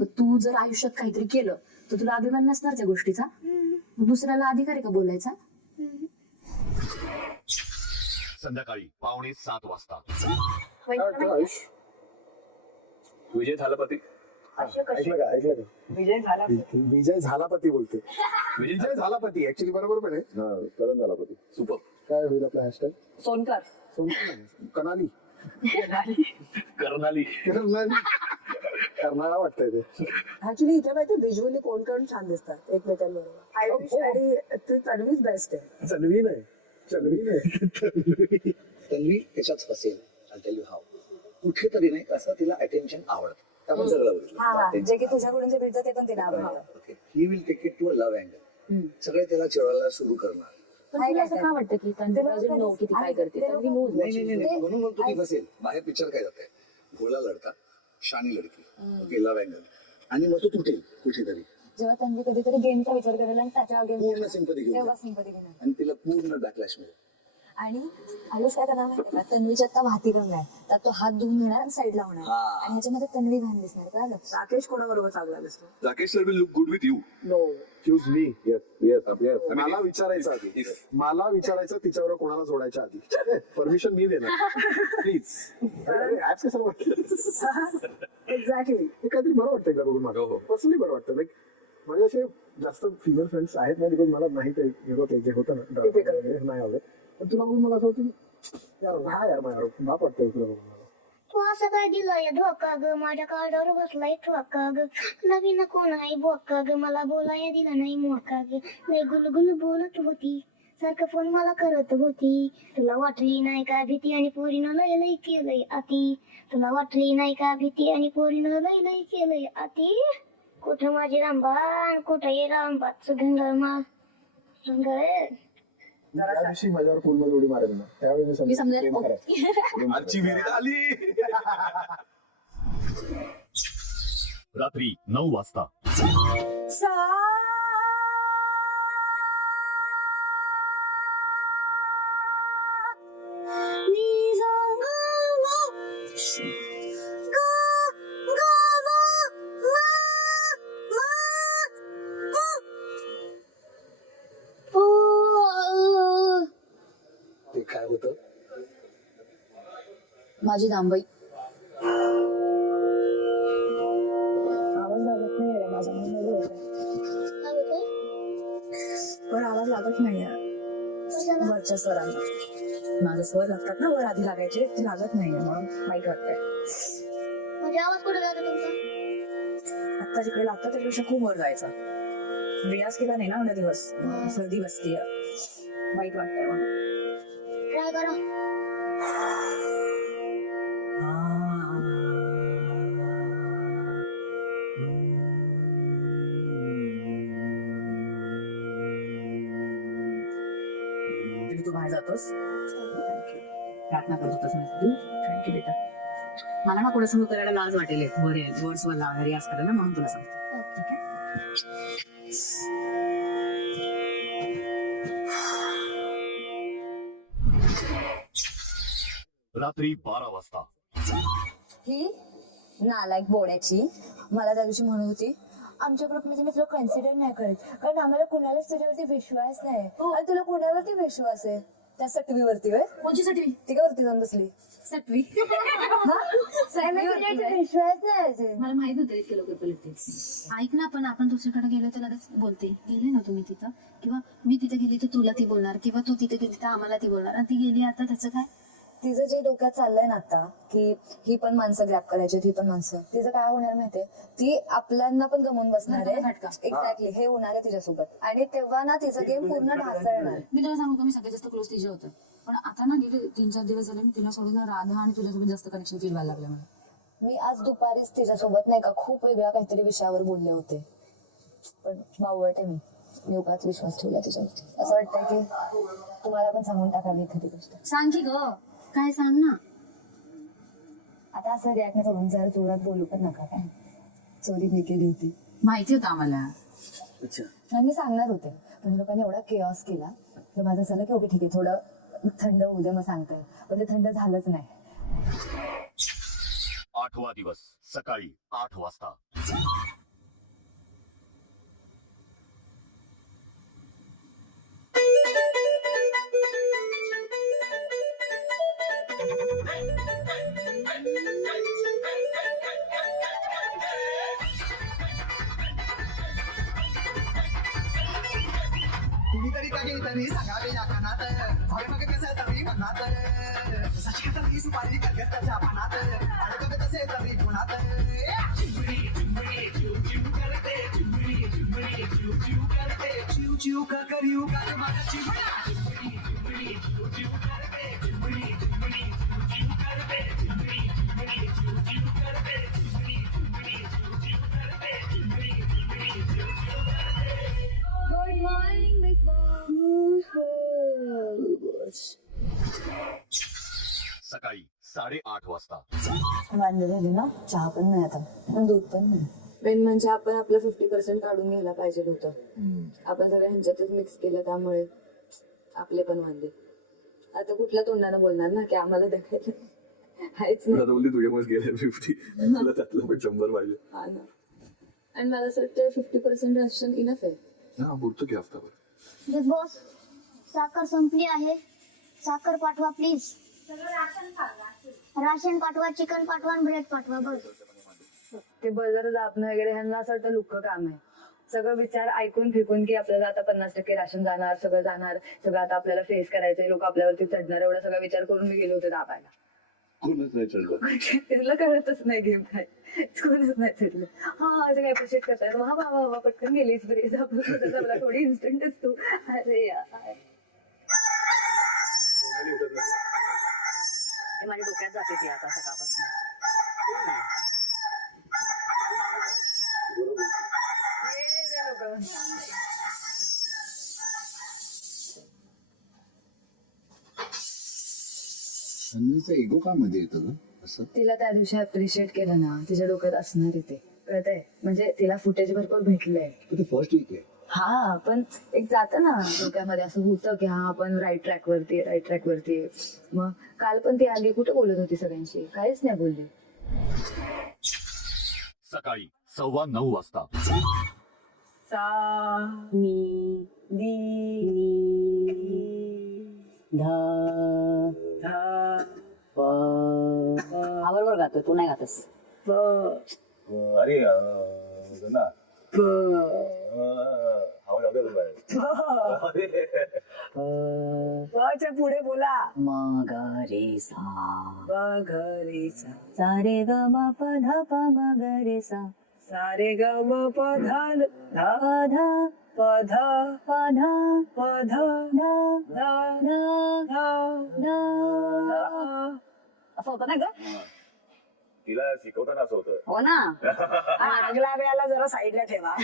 मग तू जर आयुष्यात काहीतरी केलं तर तुला अभिमान नसणार त्या गोष्टीचा. दुसऱ्याला अधिकार आहे का बोलायचा? संध्याकाळी 6:45 वाजता. विजय थालापती. ऐकलं का? विजय झाला. विजय झालापती बोलते. विजय झालापती ऍक्च्युली बरोबर पण आहे. करण झालापती. सुपर. काय होईल आपला हॅशटॅग? सोनकर. कनाली. कर्नाली. कर्नाळा वाटतंय ते. ऍक्च्युली इथे माहिती व्हिज्युअली कोण कोण छान दिसतात एकमेकांबरोबर. आयुष आणि तन्वीच बेस्ट आहे. चलवी नाही. तन्वी त्याच्याच फसेल. I'll tell you how. कुठेतरी नाही असं तिला अटेन्शन आवडतं. त्यामुळे सगळं बघितलं. जे की तुझ्याकडून जे भेटतं ते पण तिला आवडतं. Okay, he will take it to a love angle. सगळे त्याला चिडवायला सुरू करणार. पण तुला असं का वाटतं की तन्वी नो किती काय करते? Tanvi knows what she's doing. नाही म्हणून म्हणतो ती फसेल. बाहेर पिक्चर काय जात आहे, भोळा लडका शानी लडकी, ओके, लव्ह अँगल, आणि मग तो तुटेल कुठेतरी. जेव्हा तन्वी कधीतरी गेमचा विचार करेल आणि त्याच्या पूर्ण सिंपती घेऊन तेव्हा सिंपती घेणार. आणि तिला पूर्ण बॅकलॅश मिळेल. आणि आयुष काय करणार माहिती का, तन्वीच्या आता भाती करणार, तर तो हात धुवून घेणार आणि साईडला होणार आणि ह्याच्यामध्ये तन्वी घाण दिसणार का. राकेश कोणाबरोबर चांगला दिसतो? Rakesh sir will look good with you. No, choose me. Yes yes आपल्या मला विचारायचं आधी, मला विचारायचं तिच्यावर कोणाला जोडायच्या आधी. परमिशन मी देणार प्लीज. ऍप कसं वाटतं एक्झॅक्टली. हे काहीतरी बरं वाटतंय का बघून मला पर्सनली बरं वाटतं. लाईक माझे असे जास्त फिमेल फ्रेंड्स आहेत ना, बिकॉज मला नाही ते जे होतं ना नाही आवडत. पण तुला बघून मला असं होतं की यार हा यार माझ्या बाप वाटतंय तुला बघून मला. तू असं काय दिलंय धोका ग, माझ्या काळजावर बसलाय ठोका ग, नवीन कोण आहे बोका ग, मला बोलाया दिला नाही मोका ग, लय गुलगुल बोलत होती, सारखं फोन मला करत होती, तुला वाटली नाही का भीती आणि पोरीनं लय लय केलंय अति, तुला वाटली नाही का भीती आणि पोरीनं लय लय केलंय अति, कुठं माझी रांबा कुठं ये रांबाच घंगळ मार घंगळ. त्या दिवशी माझ्यावर पूलमध्ये उडी मारेल ना, त्यावेळी मी मी समजेल प्रेम समजेल करायचं. आजची विहिरीत आली. रात्री 9 वाजता. ते काय होतं? माझी दांबई. आवाज लागत नाही रे माझा काय होतंय? पण आवाज लागत नाहीये कशाला? वरच्या स्वरांना. माझे स्वर लागतात ना वर आधी लागायचे, ते लागत नाहीये म्हणून वाईट वाटतंय. म्हणजे आवाज कुठे जातो तुमचा? आता जिकडे लागतं त्याच्यापेक्षा खूप वर जायचा. रियाज केला नाही ना एवढा दिवस, सर्दी बसली, वाईट वाटतंय म्हणून. ट्राय करा. तू बाहेर जातोस, प्रार्थना करत होतास माझ्यासाठी. थँक्यू बेटा. मला ना कोणासमोर करायला लाज वाटेल, वर्ड्स वर रियाज करायला, म्हणून तुला सांगते. ठीक आहे. रात्री 12 वाजता. ही नालायक बोड्याची मला त्या दिवशी म्हणत होती, आमच्या ग्रुपमध्ये मी तुला कन्सिडर नाही करत, कारण आम्हाला कुणालाच तुझ्यावरती विश्वास नाही. आणि तुला कुणावरती विश्वास आहे? त्या सटवीवरती. कोणची सटवी? ती काय वरती जाऊन बसली सटवी. विश्वास नाही अजून. मला माहित होतं इतके लवकर पलटतेच. ऐक ना, पण आपण दुसरीकडे गेलो तर लगेच बोलते, गेले ना तुम्ही तिथं, किंवा मी तिथे गेली तर तुला ती बोलणार, किंवा तू तिथे गेली तर आम्हाला ती बोलणार, आणि ती गेली आता त्याचं काय? तिचं जे डोक्यात चाललंय ना आता, की ही पण माणसं ग्रॅप करायची, ही पण माणसं, तिचं काय होणार माहितीये, ती आपल्यांना पण गमवून बसणार आहे. एक्झॅक्टली हे होणार आहे तिच्यासोबत, आणि तेव्हा ना तिचं गेम पूर्ण ढासळणार. मी तुला सांगू का, मी सगळ्यात जास्त क्लोज तिच्या होतं, पण आता ना गेले 3-4 दिवस झाले मी तिला सोडून राधा आणि तुझ्यासोबत जास्त कनेक्शन फील व्हायला लागलं मला. मी आज दुपारीच तिच्यासोबत नाही का खूप वेगळ्या काहीतरी विषयावर बोलले होते, पण बावळटे मी उगाच विश्वास ठेवला तिच्यावरती. असं वाटतंय की तुम्हाला पण सांगून टाकावी एखादी गोष्ट. सांग की ग, काय सांग ना. आता असं रिॲक्ट नाही करून जरा जोरात बोलू पण नका. काय चोरी मी केली होती माहिती होतं आम्हाला. आणि मी सांगणार होते, पण लोकांनी एवढा केऑस केला तर माझं असं की ओके ठीक आहे थोडं थंड होऊ दे मग सांगताय, पण ते थंड झालंच नाही. 8वा दिवस. सकाळी 8 वाजता. कुणीतरी कधीतरी सांगावे या कानात, भावे मग कसं तरी मनात, सचिन तरी सुपारी करगत त्याच्या पानात, अडकत तसे तरी गुणात. चिव चिव का करिऊ का माझा चिवडा. गुड मॉर्निंग बिग सकाळी 8:30 वाजता. वांदे झाले ना, चहा पण नाही आता, पण दूध पण नाही. मेन म्हणजे आपण आपलं 50% काढून घ्यायला पाहिजे होतं. आपण सगळं ह्यांच्यातच मिक्स केलं, त्यामुळे आपले पण वांदे. आता कुठल्या तोंडानं बोलणार ना की आम्हाला दाखवायला आहेच नाही. आता बोलली तुझ्यामुळेच गेले 50, तुला त्यातलं पण 100 पाहिजे. हा ना. आणि मला असं वाटतं 50% राशन इनफ आहे. हा पुरतो की हफ्ताभर. बिग बॉस साखर संपली आहे, साखर पाठवा प्लीज. राशन पाठवा, चिकन पाठवा, ब्रेड पाठवा बस. ते बाजार दाबणं वगैरे ह्यांना असं वाटतं लुक्क काम आहे. सगळं विचार ऐकून फिकून की आपल्याला आता 50% राशन जाणार, सगळं जाणार, सगळं आता आपल्याला फेस करायचंय, लोक आपल्यावरती चढणार, एवढा सगळा विचार करून मी गेले होते दाबायला. कोणच नाही चढलं. त्याला कळतच नाही गेम काय, कोणच नाही चढलं. हा असं काय अप्रिशिएट करताय, वा वा वा वा पटकन गेलीच बरे, आपला थोडी इन्स्टंटच तू. अरे यार माझ्या डोक्यात जाते ती आता सकाळपासून. अन्वीचा इगो का मध्ये येतो ग असं? तिला त्या दिवशी अप्रिशिएट केलं ना, तिच्या डोक्यात असणार आहे ते, कळतंय? म्हणजे तिला फुटेज भरपूर भेटलंय. ते फर्स्ट वीक आहे. हा पण एक जातं ना डोक्यामध्ये, असं होतं की हा आपण राईट ट्रॅक वरती. मग काल पण ती आली, कुठे बोलत होती सगळ्यांशी? काहीच नाही बोलली. सकाळी 9:15 वाजता. बरोबर गातो, तू नाही गातस. अरे ना पुढे बोला. मगरेसा मगरेसा सारे ग म प ध प मगरेसा सारे ग म प ध ध ध प ध प ध प ध ध ध ध ध असं होतं ना ग? तिला शिकवताना असं होतं. हो ना. आगला वेळाला जरा साईडला ठेवा.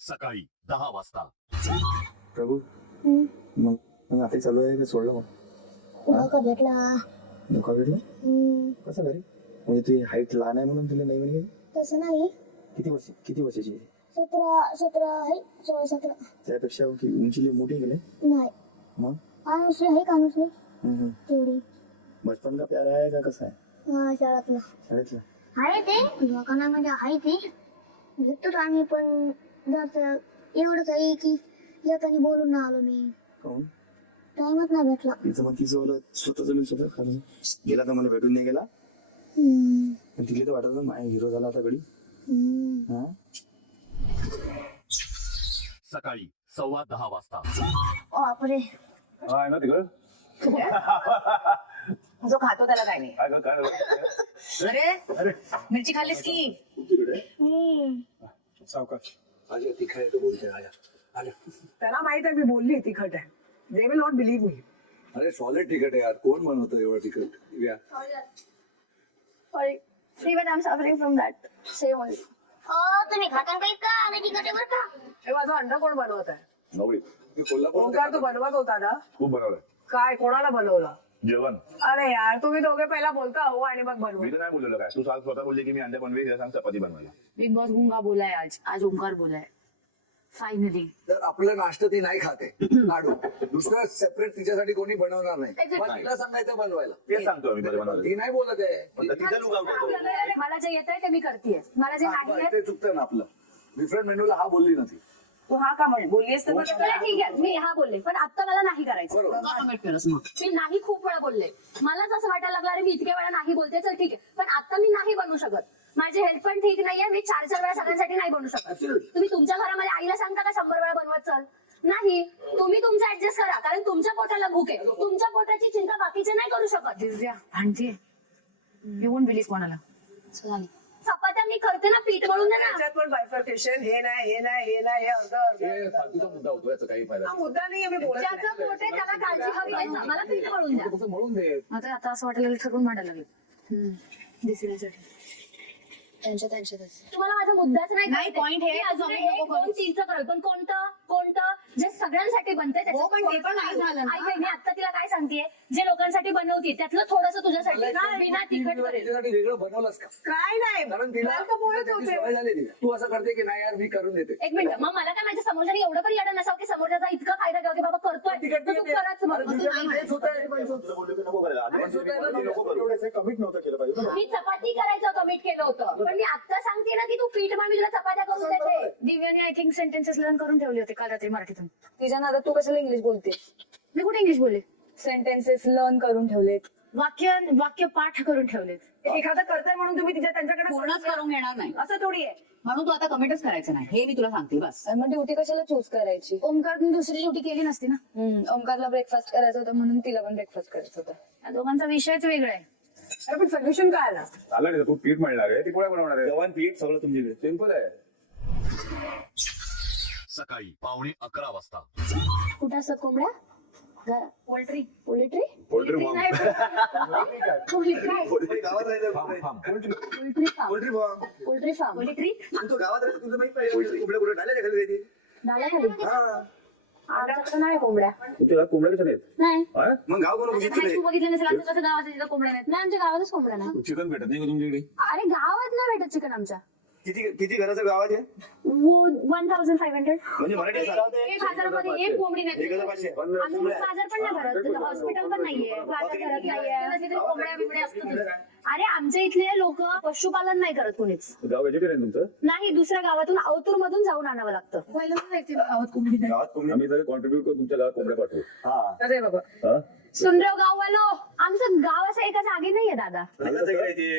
सकाळी 10 वाजता. प्रभू मग आता चालू आहे का सोडलं? मग धोका भेटला. धोका भेटला कसं घरी? म्हणजे तुझी हाईट लहान आहे म्हणून तुला नाही म्हणे? तसं नाही. किती वर्षाची आहे? 17 आहे, 16-17. त्यापेक्षा उंची मोठी गेले. नाही मग अनुश्री आहे का? अनुश्री तेवढी. बचपन का प्यारा आहे का कसं आहे? हा शाळेतला आहे ते. लोकांना म्हणजे आहे ते भेटतो आम्ही, पण जर एवढंच आहे की येताना बोलून ना आलो मी. काहून? टाइमच नाही भेटला. तिचं मग तिचं स्वतःच मी स्वतः खाल्लं गेला तर मला भेटून नाही गेला. पण तिला तर वाटत माझा हिरो झाला आता घडी. हा सकाळी 10:15 वाजता. बापरे. आहे ना तिकडं. जो खातो त्याला काय नाही. काय अरे मिरची खाल्लीस की? सावकाश. तिखट बोलते आजा. त्याला माहित आहे मी बोलली तिखट आहे. दे विल नॉट बिलीव्ह मी. अरे सॉलिड तिखट आहे यार, कोण बनवतं एवढं तिखट? Sorry. Even I'm suffering from that. Same only. तुम्ही खातान काही का? आणि तिकडे बरं का? हे माझं अंड कोण बनवत आहे? नवरी कोल्हापूर ओंकार तू बनवत होता ना? खूप बनवलंय. काय कोणाला बनवलं? जेवण. अरे यार तुम्ही दोघे पहिला बोलता हो आणि मग बनवा. मी तर नाही बोललेलो काय. तू स्वतः बोलली की मी अंडे बनवे, तिला सांग चपाती बनवायला. बिग बॉस गुंगा बोलाय आज ओंकार बोलाय फायनली. तर आपलं नाश्ता ती नाही खाते लाडू, दुसरं सेपरेट तिच्यासाठी कोणी बनवणार नाही. पण तिला सांगायचं बनवायला. तेच सांगतो आम्ही बरं बनवलं. ती नाही बोलत आहे. तिचा लुक आवडतो. मला जे येत आहे ते मी करतेय, मला जे नाही येत ते चुकतं ना आपलं. डिफरंट मेन्यूला हा बोलली ना ती. तू हा का बोललीस तर चला ठीक आहे मी हा बोलले, पण आता मला नाही करायचं. मी नाही खूप वेळा बोलले, मलाच असं वाटायला लागलं अरे मी इतक्या वेळा नाही बोलते, चल ठीक आहे, पण आता मी नाही बनवू शकत. माझी हेल्थ पण ठीक नाहीये, मी 4 वेळा सगळ्यांसाठी नाही बनवू शकत. तुम्ही तुमच्या घरामध्ये आईला सांगता का 100 वेळा बनवत चल? नाही, तुम्ही तुमचं ऍडजस्ट करा, कारण तुमच्या पोटाला भूक आहे. तुमच्या पोटाची चिंता बाकीचे नाही करू शकत. आणते येऊन बिलीस कोणाला? चपात्या मी करते ना, पीठ मळून दे ना. त्याच्यात पण बायफर्केशन हे नाही हे अर्ध फालतूचा मुद्दा होतो, याचा काही फायदा हा मुद्दा नाहीये. मी बोलत नाही. ज्याचं पोट आहे त्याला काळजी हवी आहे ना. मला पीठ मळून द्या. नाही. म्हणून दे. आता असं वाटायला ठरवून मांडायला लागेल दिसण्यासाठी. त्यांच्यातच तुम्हाला माझा मुद्दाच नाही नाही, point हे अजून 1, 2, 3चं करेल, पण कोणतं जे सगळ्यांसाठी बनते हो, पण ते पण नाही झालं ना. मी आता तिला काय सांगतेय, जे लोकांसाठी बनवती त्यातलं थोडंसं तुझ्यासाठी बिना तिखट वगैरे. त्याच्यासाठी वेगळं बनवलंस का? काय नाही कारण तिला मला तर पोळेच त्याची होते. सवय झालेली आहे. तू असं करते की नाही यार मी करून देते. एक मिनिट, मग मला काय माझ्या समोरच्याने एवढं पण येणं नसावं की समोरच्याचा इतका फायदा घ्यावा की बाबा करतोय तिखट तर तू करच मग. कमिट नव्हतं केलं पाहिजे ना. मी चपाती करायचं कमिट केलं होतं, पण मी आता सांगते ना की तू पीठ मग मी तुला चपात्या करून देते. दिव्याने आय थिंक सेंटेन्सेस लर्न करून ठेवले होते काल रात्री मराठीतून. तिच्या नादात तू कशाला इंग्लिश बोलते? मी कुठे इंग्लिश बोलले? सेंटेन्सेस लर्न करून ठेवलेत. वाक्य पाठ करून ठेवलेत. एखादं करताय म्हणून तुम्ही त्यांच्याकडे पूर्णच करून घेणार नाही असं थोडी आहे. म्हणून तू आता कमिटच करायचं नाही हे मी तुला सांगते बस. मग ड्युटी कशाला चूज करायची? ओमकारने दुसरी ड्युटी केली नसती ना. ओमकारला ब्रेकफास्ट करायचा होता म्हणून तिला पण ब्रेकफास्ट करायचा होता. या दोघांचा विषयच वेगळा आहे. अरे पण सोल्युशन काय आला? आला नाही तू पीठ मळणार आहे ती पोळ्या बनवणार आहे. जवान पीठ सगळं तुमच्याकडे. सिंपल आहे. सकाळी 11:15 वाजता. कुठं असतात कोंबड्या? पोल्ट्री. पोल्ट्री पोल्ट्री नाही. पोल्ट्री गावात राहिलं farm poultry farm. Poultry farm. Poultry farm. Poultry तुमचं गावात राहिलं तुझं माहित पाहिजे कोंबड्या कुठे डाल्या खाली राहते. डाल्याखाली. हा आमच्याकडे नाही कोंबड्या. तुमच्या गावात कोंबड्या कशा आहेत? नाही. मग गाव कोण बघितलं तू बघितलं नसेल आमच्या कसं गावाचं तिथं कोंबड्या नाहीत. नाही आमच्या गावातच कोंबड्या नाही. चिकन भेटत नाही का तुमच्याकडे? अरे गावात नाही भेटत चिकन आमच्या. किती घराचं गाव आहे? 1500. म्हणजे मराठी 1000मध्ये एक कोंबडी नाही. 1500. आम्ही बाजार पण नाही भरत, हॉस्पिटल पण नाहीये, बाजार भरत नाहीये. कोंबड्या बिबड्या असतात. अरे आमच्या इथले लोक पशुपालन नाही करत कुणीच. गाव व्हेजिटेरियन तुमचं? नाही, दुसऱ्या गावातून अवतूर मधून जाऊन आणावं लागतं. गावात कोंबडी नाही. गावात कोंबडी आम्ही सगळे कॉन्ट्रीब्युट करून तुमच्या गावात कोंबड्या पाठवू. अरे बाबा हा? सुंदरगाव गाववालो, आमचं गाव असं एका जागी नाहीये दादा. गावाचं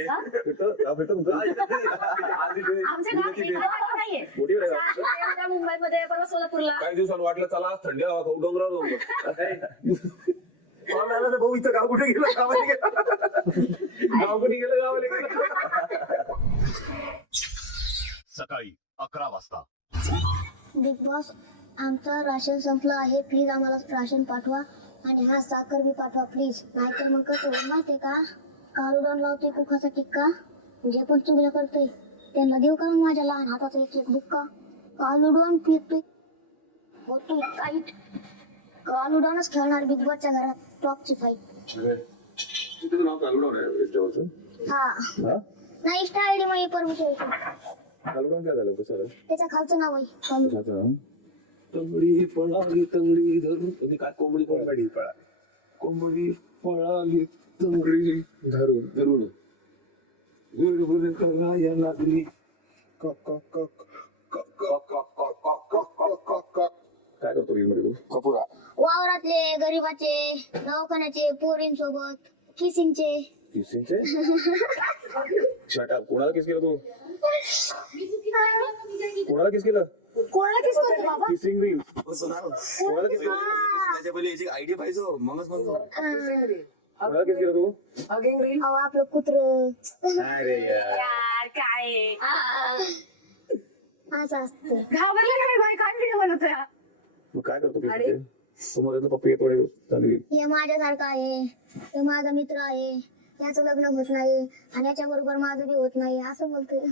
हा? गाव भेटतं तुमचं? आमचं गाव एका जागी नाहीये. मोठी आहे गाव. आता मुंबईमध्ये परवा सोलापूरला. काही दिवसांनी वाटलं चला आज थंडी हवा खाऊ डोंगरावर जाऊ. भाऊ इथं गाव कुठे गेलं गावाला गेलं. गाव कुठे गेलं गावाला गेलं. सकाळी 11 वाजता. बिग बॉस, आमचं राशन संपलं आहे, प्लीज आम्हाला राशन पाठवा आणि हा साखर बी पाठवा प्लीज. नाहीतर मग कसं होईल माहितीये का? कालुडॉन लावते कुखाचा टिक्का, जे पण चुगल्या करते त्यांना देऊ का मग माझ्या लहान हाताचा एक बुक्का? कालुडॉन पितोय होतोय काहीच. कालुडॉनच खेळणार बिग बॉसच्या घरात टॉपची फाईट. तुझं नाव कालुडॉन आहे रेस्टॉरंटचं? हा नाही, इंस्टा आयडी मग परमिशन कालुडॉन काय झालं कसं? त्याच्या खालचं नाव आहे कालुडॉन. तंगडी पळाली तंगडी धरून तुम्ही काय कोंबडी कोंबडी पळाली कोंबडी पळाली तंगडी धरून धरून गुरगुर करायला लागली. काय करतो रील मध्ये तू? कपुरा. वावरातले गरीबाचे दवाखान्याचे पोरींसोबत किसिंगचे. किसिंगचे? शटअप. कोणाला किस केलं तू? कोणाला किस केलं? कोणाला किस करतो बाबा? Kissing reel. कोणाला किती त्याच्या पहिले याची आयडिया पाहिजे मगच म्हणतो. कोणाला किस केलं तू? अहो आपलं कुत्र अरे यार. यार काय असं असतं. घाबरले नाही बाई, काय व्हिडिओ बनवतोय? मग काय करतो किसिंगचे? तुम्हाला पप्पी थोडे चांगली. हे माझ्यासारखा आहे, हे माझा मित्र आहे, याचं लग्न होत नाही आणि याच्या बरोबर माझं बी होत नाही असं बोलतोय.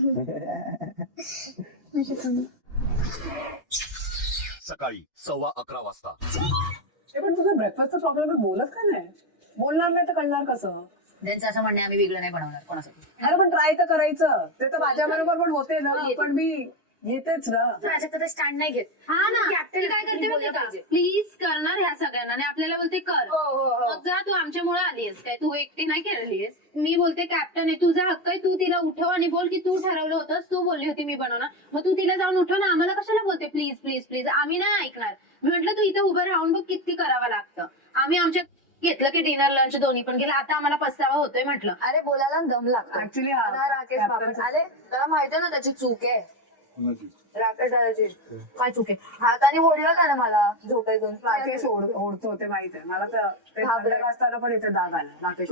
सकाळी 11:15 वाजता. पण तुझा ब्रेकफास्टचा प्रॉब्लेम बोलत का नाही? बोलणार नाही तर कळणार कसं? त्यांचं असं म्हणणे आम्ही वेगळं नाही बनवणार कोणासाठी. अरे पण ट्राय तर करायचं. ते तर माझ्या बरोबर पण होते ना, पण मी येतेच ना. माझ्यात तर स्टँड नाही घेत. हा ना, ती काय करते माहितीये का? प्लीज करणार ह्या सगळ्यांना आणि आपल्याला बोलते कर. मग जा तू आमच्यामुळे आलीस काय? तू एकटी नाही केलेलीस. मी बोलते कॅप्टन आहे, तुझा हक्क आहे, तू तिला उठव आणि बोल की तू ठरवलं होतंस, तू बोलली होती मी बनवणार, मग तू तिला जाऊन उठव ना. आम्हाला कशाला बोलते प्लीज प्लीज प्लीज? आम्ही नाही ऐकणार. मी म्हटलं तू इथं उभं राहून बघ किती करावं लागतं. आम्ही आमच्या घेतलं की डिनर लंच दोन्ही पण गेलं, आता आम्हाला पस्तावा होतोय म्हटलं. अरे बोलायला दम लागतो. ऍक्च्युली राकेश बाबा आले, त्याला माहितीये ना त्याची चूक आहे. राकेश दादाची काय चूक आहे? हाताने ओढलं का ना मला झोपेतून. राकेश ओढतो ते माहित आहे मला. तर ते घाबरत असताना पण इथे दाग आला राकेश.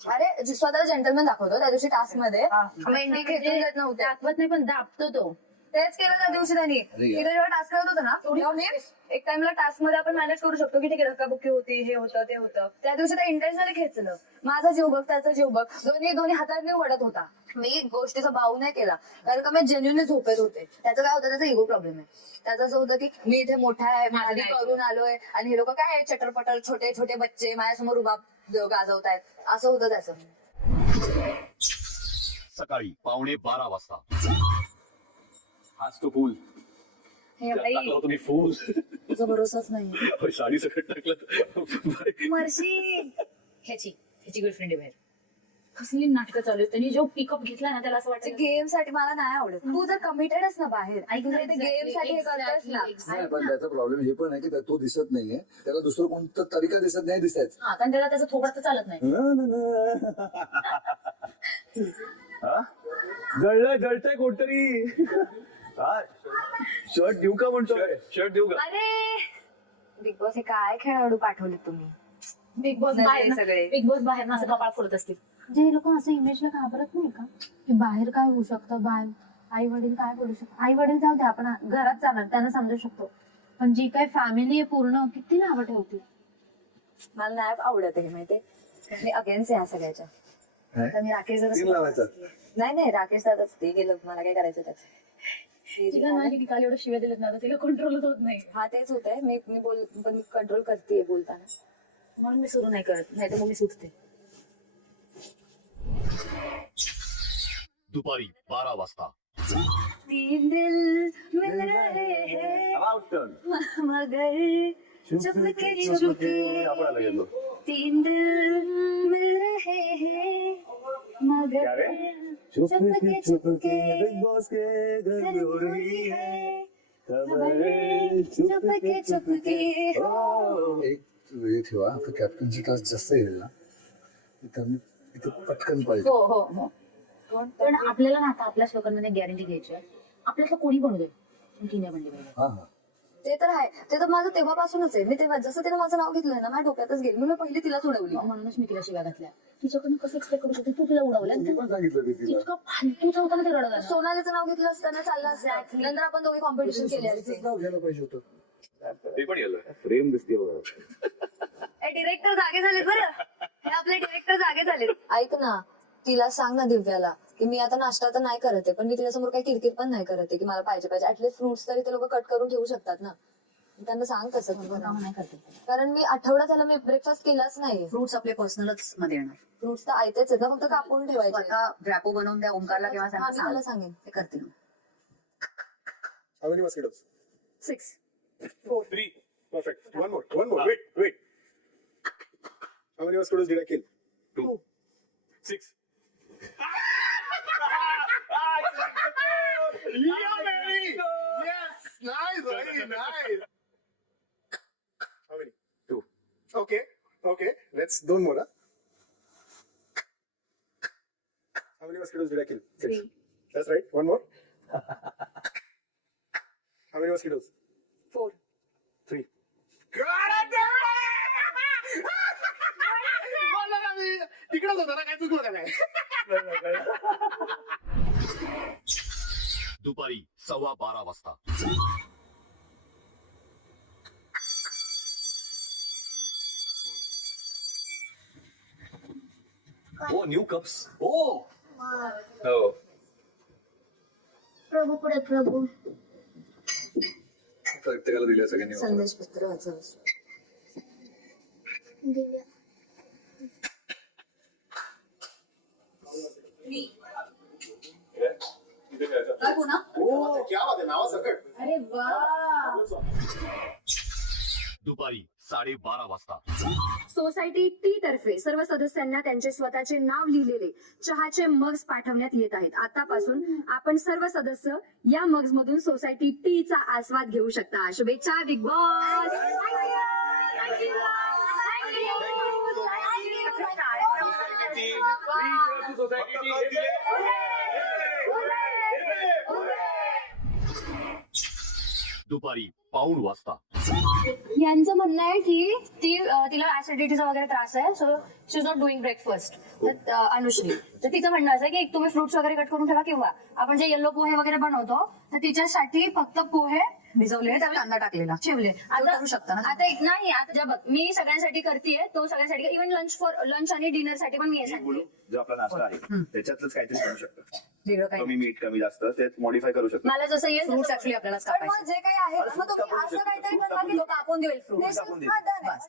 अरे स्वतःला जेंटलमॅन दाखवतो. त्या दिवशी टास्क मध्ये मेंढी खेचून देत नव्हते. दाखवत नाही पण दाबतो तो. तेच केलं त्या दिवशी त्यांनी तिथे जेव्हा टास्क करत होतं ना तेव्हा मी एक टाइमला टास्क मध्ये आपण मॅनेज करू शकतो की ठीक आहे धक्काबुक्की होती हे होतं ते होतं. त्या दिवशी ते इंटेन्शनली खेचलं. माझा जीव बघ त्याचा जीव बघ दोन्ही हाताने वडत होता. मी गोष्टीचा भाव नाही केला कारण का मी जेन्युअनली झोपेत होते. त्याचं काय होतं त्याचा इगो प्रॉब्लेम आहे. त्याचं असं होतं की मी इथे मोठा आहे माझी करून आलोय आणि हे लोक काय चटरपटर छोटे छोटे बच्चे माझ्यासमोर उभा गाजवतायत असं होतं त्याचं. सकाळी 12:15 वाजता. हाच तो फुल हे बाई तुम्ही फुल तुझा भरोसाच नाही. साडी सकट टाकलं मर्शी ह्याची गर्लफ्रेंड आहे बाहेर. कसली नाटकं चालू आहेत. त्यांनी जो पिकअप घेतला ना त्याला असं वाटतं गेम साठी मला नाही आवडत. तू जर कमिटेडच ना बाहेर गेम साठी हे करतेस ना. नाही पण त्याचा प्रॉब्लेम हे पण आहे की तो दिसत नाहीये त्याला दुसरं कोणतं तरीका दिसत नाही दिसायचं. कारण त्याला त्याचं थोबड तर चालत नाही. जळतंय कोणतरी. शर्ट देऊ का म्हणतो. शर्ट देऊ का. अरे बिग बॉस हे काय खेळाडू पाठवले तुम्ही. बिग बॉस बाहेर ना- बिग बॉस बाहेर ना असं कपाळ फुलत असतील. म्हणजे हे लोक असं इमेजला घाबरत नाही का की बाहेर काय होऊ शकतं बाहेर आई वडील काय बोलू शकतात. आई वडील जाऊ दे आपण घरात जाणार त्यांना समजू शकतो पण जी काही फॅमिली आहे पूर्ण किती नावं ठेवते. मला नाही आवडत हे माहितीये. मी अगेन्स्ट आहे ह्या सगळ्याच्या. तर मी राकेश तीन लावायचा. नाही राकेश दादाच ते गेलं मला काय करायचं त्याचं. तिला नाही की काल एवढं शिव्या दिलं ना तिला कंट्रोलच होत नाही. हा तेच होत आहे. मी पण कंट्रोल करते बोलताना म्हणून मी सुरू नाही करत नाही तर मग मी सुटते. दुपारी 12 वाजता. तीन दिल मिल रहे हैं मगर चुपके चुपके तीन दिल मिल रहे हैं मगर चुपके चुपके दिल हो रही है खबर चुपके चुपके हो. एक हे ठेवा आता कॅप्टनची क्लास जास्त येईल ना इथं पटकन पाहिजे. हो हो हो पण आपल्याला ना आता आपल्याच लोकांमध्ये गॅरंटी घ्यायची आहे. आपल्याला कोणी बनू दे ती नाही बनली पाहिजे. हा हा ते तर आहे. ते तर माझं तेव्हापासूनच आहे. मी तेव्हा जसं तिने माझं नाव घेतलंय ना माझ्या डोक्यातच गेली मी पहिली तिलाच उडवली. म्हणूनच मी तिला शिव्या घातल्या. तिच्याकडून कसं एक्सपेक्ट करू शकते तू तिला उडवल्या. मी पण सांगितलं ते तिला. इतकं फालतूच होतं ना ते रडगाणं. सोनालीचं नाव घेतलं असताना चाललं असतं. नंतर आपण दोघे कॉम्पिटिशन केले असते. तिचंच नाव घ्यायला पाहिजे होतं. ते पण गेलं फ्रेम दिसते बघा. डिरेक्टर जागे झालेत बरं. हे आपले डिरेक्टर जागे झालेत. ऐक ना तिला सांग ना दिव्याला की मी आता नाश्ता तर नाही करते पण मी तिच्यासमोर काही किरकिर पण नाही करते की मला पाहिजे ऍटलीस्ट फ्रुट्स तरी ते लोक कट करून ठेवू शकतात ना. त्यांना सांग तसं नाही करते. कारण मी आठवडा झाला मी ब्रेकफास्ट केलाच नाही. फ्रुट्स आपले पर्सनलच मध्ये येणार. फ्रुट्स तर आयतेच आहेत ना फक्त कापून ठेवायचे. स्वतः रॅपो बनवून द्या ओंकारला किंवा हा, मी सांगा त्याला सांगेन. ते करतील. How many mosquitoes? 6 3. Perfect. One more. Wait. How many mosquitoes did I kill? 2 6. Nice. How many? 2. Okay. Let's do one more. Huh? How many mosquitoes did I kill? 6. 3 That's right. One more. How many mosquitoes? 4 3. तिकडच होता ना काय चुकलं का नाही. दुपारी 12:15 वाजता. ओ new cups. ओ वा. हो प्रभू पुढे प्रभू. प्रत्येकाला दिल्या सगळ्यांनी. संदेश पत्र वाचव. दिव्या. क्या बात आहे नावासकट. अरे वा. दुपारी 12:30 वाजता. सोसायटी टी तर्फे सर्व सदस्यांना त्यांचे स्वतःचे नाव लिहिलेले चहाचे मग्स पाठवण्यात येत आहेत. आतापासून आपण सर्व सदस्य या मग्स मधून सोसायटी टी चा आस्वाद घेऊ शकता. शुभेच्छा बिग बॉस. दुपारी 1:15 वाजता. यांचं म्हणणं आहे की तिला ऍसिडिटीचा वगैरे त्रास आहे, so she is not doing breakfast. Anushree, तर तिचं म्हणणं असं आहे की एक तुम्ही फ्रुट्स वगैरे कट करून ठेवा, किंवा आपण जे येलो पोहे वगैरे बनवतो तर तिच्यासाठी फक्त पोहे भिजवले त्यात कांदा टाकलेला ठेवले. आता करू शकता ना. आता एक नाही, आता जे बघ मी सगळ्यांसाठी करतेय, तो सगळ्यांसाठी इव्हन लंच आणि डिनर साठी पण मी हे सांगते. जो आपला नाश्ता आहे त्याच्यातलंच काहीतरी करू शकतो. वेगळं काही कमी मीठ कमी जास्त ते मॉडिफाय करू शकतो. मला जसं येईल फ्रुट्स तसं- ऍक्च्युली आपल्याला पण कापायचे. मग जे काही आहे ना, मग तुम्ही असं काहीतरी करणार की लोक कापून देईल फ्रूट. कापून देईल. हा, done आहे. बस.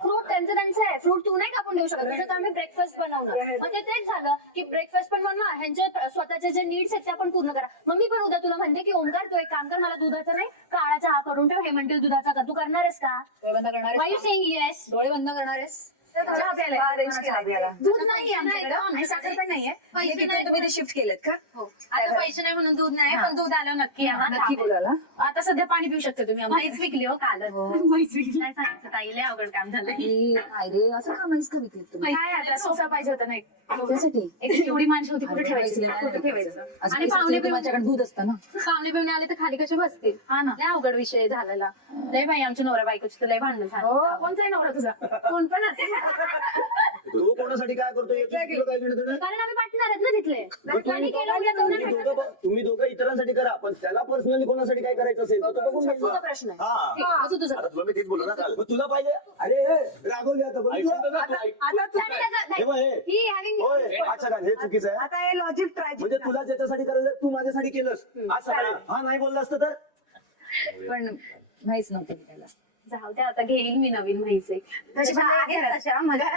फ्रूट त्यांचं आहे. फ्रूट तू नाही कापून देऊ शकत, तसं तर आम्ही ब्रेकफास्ट बनवणार. मग ते तेच झालं की ब्रेकफास्ट पण बनवा, ह्यांचे स्वतःचे जे नीड्स आहेत त्या पण पूर्ण करा. मग मी पण उद्या तुला म्हणते की ओमकार तू एक काम कर, मला दुधाचा नाही काळा चहा करून ठेव, हे म्हणतील दुधाचा कर. तू करणार आहेस का? डोळे बंद करणार वाय यू आहेस? Saying yes? डोळे बंद करणार आहेस? चहा प्यायला. चहा प्यायला. दूध नाही आमच्याकडे, आणि साखर पण नाहीये. पैसे तिथे नाही. तुम्ही ते शिफ्ट केलेत का? हो. आता पैसे नाही म्हणून दूध नाही, पण दूध आलं नक्की आहे. नक्की बोलायला. आता सध्या पाणी पिऊ शकता तुम्ही. म्हैस विकली हो काल. म्हैस विकली काय सांगायचं ताई, लय अवघड काम झालं. काय रे असं का म्हैस का विकलीत तुम्ही? काय आता सोफा पाहिजे होता नाही, त्यासाठी एक एवढी माणसं होती, कुठे अरे, ठेवायची? म्हैस नाही कुठे ठेवायचं? असं आणि कसं पाहुणे असेल, माझ्याकडे दूध असतं ना. पाहुणे बिवणे आले तर खाली कसे बसतील? हा ना, लय अवघड विषय झालेला. लय बाई आमच्या नवऱ्या बायकोची तर लय भांडण झालं. कोणचा आहे नवरा तुझा? कोण पण असेल. तो कोणासाठी काय करतोय काय घेणं कारण आम्ही पार्टनर आहेत ना तिथले. त्यांनी केलं उद्या तुम्ही नाही करणार. तुम्ही दोघं इतरांसाठी करा, पण त्याला पर्सनली कोणासाठी काय करायचं असेल तर तो बघून तुझा प्रश्न आहे. हा. ठीक, असं तुझं. आता तुला मी तेच बोललो ना काल. मग तुला पाहिजे अरे रागवले आता बघ. आता तू- हे बघ, हे. ही having- होय, अच्छा काय हे चुकीचं आहे. आता हे लॉजिक ट्राय म्हणजे तुला ज्याच्यासाठी करायचं तू माझ्यासाठी केलंस. आज सकाळी हा नाही बोलला असतं तर पण म्हैस नव्हतं त्याला. जाऊ द्या, आता घेईल मी नवीन म्हैस एक. तशा आहेत तशा मजा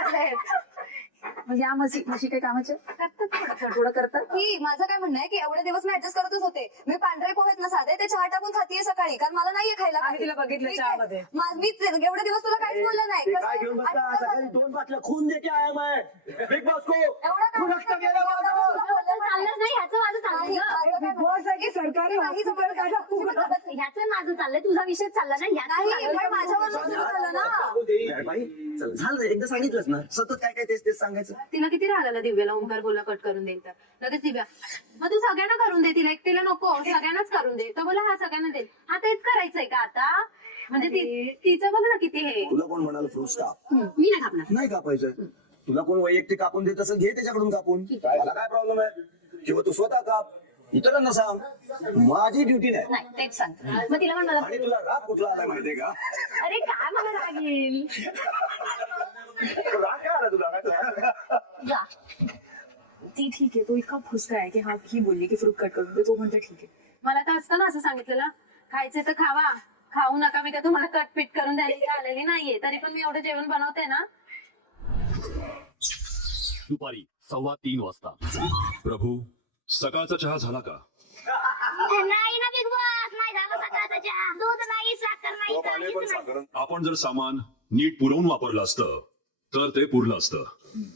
म्हणजे या म्हशी काही कामाचे करतात थोडं करतात. की माझं काय म्हणणं आहे की एवढे दिवस मी ऍडजस्ट करतच होते. मी पांढरे पोहेत ना साधे ते चहा टाकून खातीये सकाळी, कारण मला नाहीये खायला आम्ही काही. तिला बघितलं ठीक आहे? चहामध्ये. मी एवढे दिवस तुला काहीच बोललं नाही. ते कसं काय आहे? घेऊन बसला आता सकाळी 2 बाटल्या खून दे के आया मैं बिग बॉस को एवढा काय खून रक्त गेला माझं. चाललंच नाही, ह्याचं माझं चाललंय नाही, गं. माझं काय म्हणणं आहे की सरकारी नाही जवळ काढा. ह्याचं माझं चाललंय, तुझा विषय चालला नाही. नाही, पण माझ्यावर सुरू झालं ना. अरे बाई चल झालं एकदा सांगितलंच ना, सतत काय काय तेच सांगायचं. तिला किती राग आला दिव्याला, ओंकार बोला कट करून देईल तर लगेच दिव्या मग तू सगळ्यांना करून दे, तिला एकटीला नको, सगळ्यांनाच करून दे. तो बोला हा सगळ्यांना देईल. हा तेच करायचंय का आता? म्हणजे तिचं बघ ना किती हे. तुला कोण म्हणाल फ्रूट्स काप? मी नाही कापणार. नाही कापायचं. तुला कोण वैयक्तिक कापून देत असेल घे त्याच्याकडून कापून. मला काय प्रॉब्लेम आहे? किंवा तू स्वतः काप, इतरांना सांग. माझी ड्युटी नाही. नाही तेच सांग. मग तिला म्हण मला, आणि तुला राग कुठला आलाय माहितीये का? अरे काय मला राग येईल. राग काय आला तुला? जा. ती ठीक आहे, तो इतका फुसका आहे की हा ही बोलली की फ्रूट कट करून दे, तो म्हणतो ठीक आहे. मला तर असतं ना असं सांगितलेलं, खायचं तर खावा, खाऊ नका. मी काय तुम्हाला कटपीट करून द्यायला आलेली नाहीये, तरी पण मी एवढं जेवण बनवते ना. दुपारी 2:15 वाजता. प्रभू, सकाळचा चहा झाला का? नाही ना बिग बॉस, नाही झालं सकाळचा चहा. दूध नाही, साखर नाही, काहीच नाही. आपण जर सामान नीट पुरवून वापरलं असतं तर ते पुरलं असतं.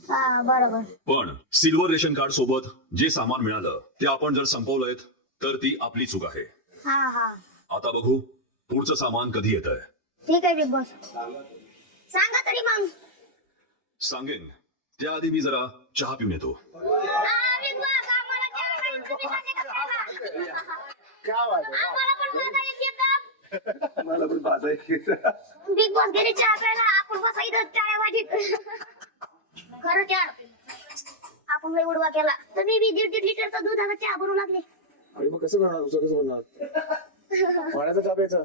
हा बरोबर. पण सिल्वर रेशन कार्ड सोबत जे सामान मिळालं ते आपण जर संपवलंय तर ती आपली चूक आहे. हा हा आता बघू पुढचं सामान कधी येत आहे. ठीक आहे बिग बॉस, सांगा तरी मग. सांगेन त्याआधी मी जरा चहा पिऊन येतो. बिग बॉस आम्हाला चहा नाही, तुम्ही कसे खायला? आम्हाला पण माझा एक येतं. मला पण पाहताय. बिग बॉस गेले चहा प्यायला, आपण बसा इथं टाळ्या वाजीत. खरंच यार, आपण लय उडवा केला. तर मी 1.5 लिटरचा दुधाचा चहा बनवू लागले. आणि मग कसं करणार दुसरं कसं करणार? पाण्याचा चहा प्यायचा.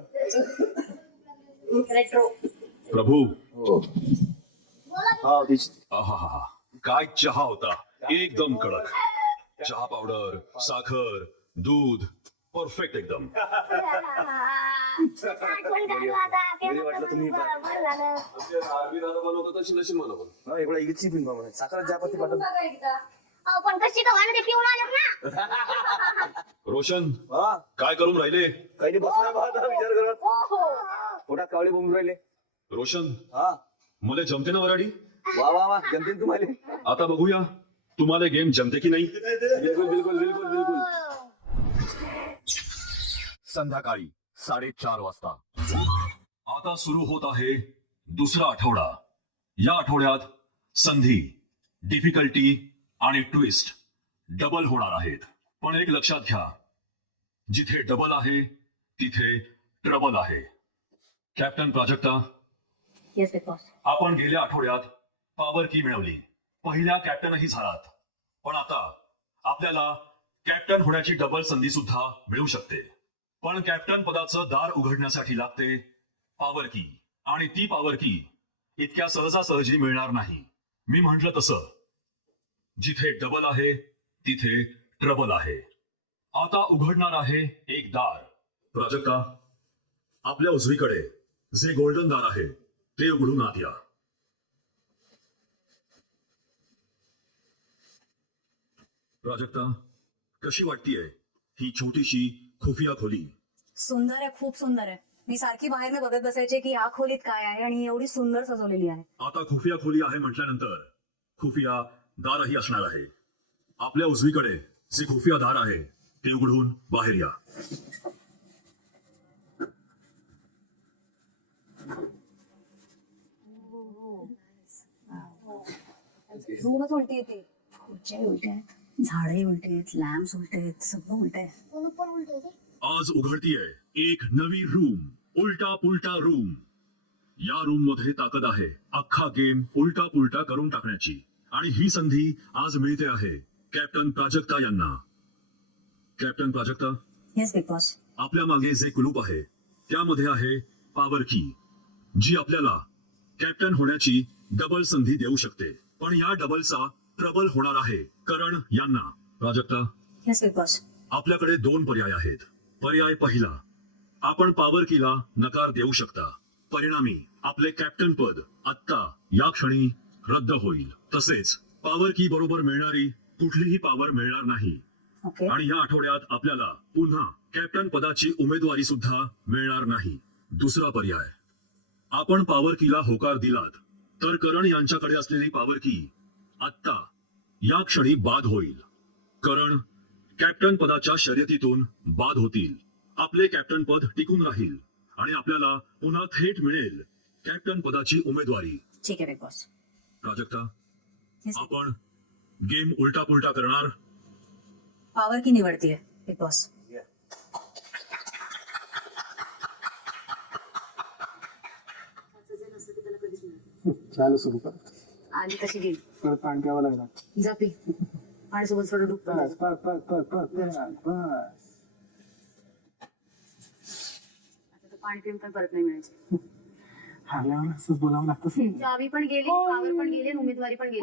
रेट्रो. प्रभू, हा तीच. आहा, काय चहा होता, एकदम कडक. चहा पावडर, साखर, दूध, परफेक्ट एकदम. आठवण काढलं आता. बरी वाटलं तुम्ही बरं झालं. एवढा इगतची पिंपा म्हणून साखर जापती पाठवून. अहो, पण कशी का व्हायला ते पिऊन आले ना. रोशन, हा काय करून राहिले? काही बसला पाहता विचार करत. हो. पोटात कावळे बोंबून राहिले. रोशन, हा मला जमते ना वराडी? वा वा वा जमतील तुम्हाला. आता बघूया तुम्हाला गेम जमते की नाही. बिलकुल बिलकुल बिलकुल बिलकुल. संध्याकाळी 4:30 वाजता. आता सुरू होत आहे दुसरा आठवडा. या आठवड्यात संधी, डिफिकल्टी आणि ट्विस्ट डबल होणार आहेत. पण एक लक्षात घ्या, जिथे डबल आहे तिथे ट्रबल आहे. Captain Prajakta, yes big boss. आपण गेल्या आठवड्यात पॉवर की मिळवली, पहिल्या कॅप्टनही झालात. पण आता आपल्याला कॅप्टन होण्याची डबल संधी सुद्धा मिळू शकते. पण कॅप्टन पदाचं दार उघडण्यासाठी लागते पॉवर की, आणि ती पॉवर की इतक्या सहजासहजी मिळणार नाही. मी म्हटलं तसं, जिथे डबल आहे तिथे ट्रबल आहे. आता उघडणार आहे एक दार. प्राजक्ता, आपल्या उजवीकडे जे गोल्डन दार आहे ते उघडून आत या. प्राजक्ता, कशी वाटतीये ही छोटीशी खुफिया खोली? सुंदर आहे, खूप सुंदर आहे. मी सारखी बाहेर बघत बसायचे की या खोलीत काय आहे, आणि एवढी सुंदर सजवलेली आहे. आता खुफिया खोली आहे म्हटल्यानंतर खुफिया दारही असणार आहे. आपल्या उजवीकडे जे खुफिया दार आहे ते उघडून बाहेर या. रूमच उलटी येते, खुर्च्या उलट्या आहेत, झाडही उलटे आहेत, लॅम्प्स उलटे आहेत, सगळं उलट आहे. कोण पण उलट होते. आज उघडतीये एक नवी रूम, उलटा पुलटा रूम. या रूम मध्ये ताकद आहे अख्खा गेम उलटा पुलटा करून टाकण्याची. आणि ही संधी आज मिळते आहे कॅप्टन प्राजक्ता यांना. Captain Prajakta, yes big boss. आपल्या मागे जे कुलूप आहे त्यामध्ये आहे पॉवर की, जी आपल्याला कॅप्टन होण्याची डबल संधी देऊ शकते. पण या डबलचा ट्रबल होणार आहे करण यांना. Prajakta, yes big boss. आपल्याकडे दोन पर्याय आहेत. पर्याय पहिला, आपण पॉवर कीला नकार देऊ शकता. परिणामी आपले कॅप्टन पद आत्ता या क्षणी रद्द होईल. तसेच पॉवर की बरोबर मिळणारी कुठलीही पॉवर मिळणार नाही. ओके. आणि या आठवड्यात आपल्याला पुन्हा कॅप्टन पदाची उमेदवारी सुद्धा मिळणार नाही. दुसरा पर्याय, आपण पॉवर कीला होकार दिलात तर करण यांच्याकडे असलेली पॉवर की आत्ता या क्षणी बाद होईल. करण कॅप्टन पदाच्या शर्यतीतून बाद होतील. आपले कॅप्टन पद टिकून राहील आणि आपल्याला पुन्हा थेट मिळेल कॅप्टन पदाची उमेदवारी. ठीक आहे बिग बॉस. प्राजक्ता, Yes. आपण गेम उलटा पुलटा करणार. पॉवर की निवडतीये बिग बॉस. झालं सुरू कर. आली कशी गेली, परत पाणी प्यावं लागणार. जा पी. पाण्यासोबत थोडं डुब. बस बस बस बस बस बस. आता तर पाणी पिऊन पण परत नाही मिळायचं. हारल्यावर असंच बोलावं लागतं. चावी पण गेली, पॉवर पण गेली, आणि उमेदवारी पण गेली.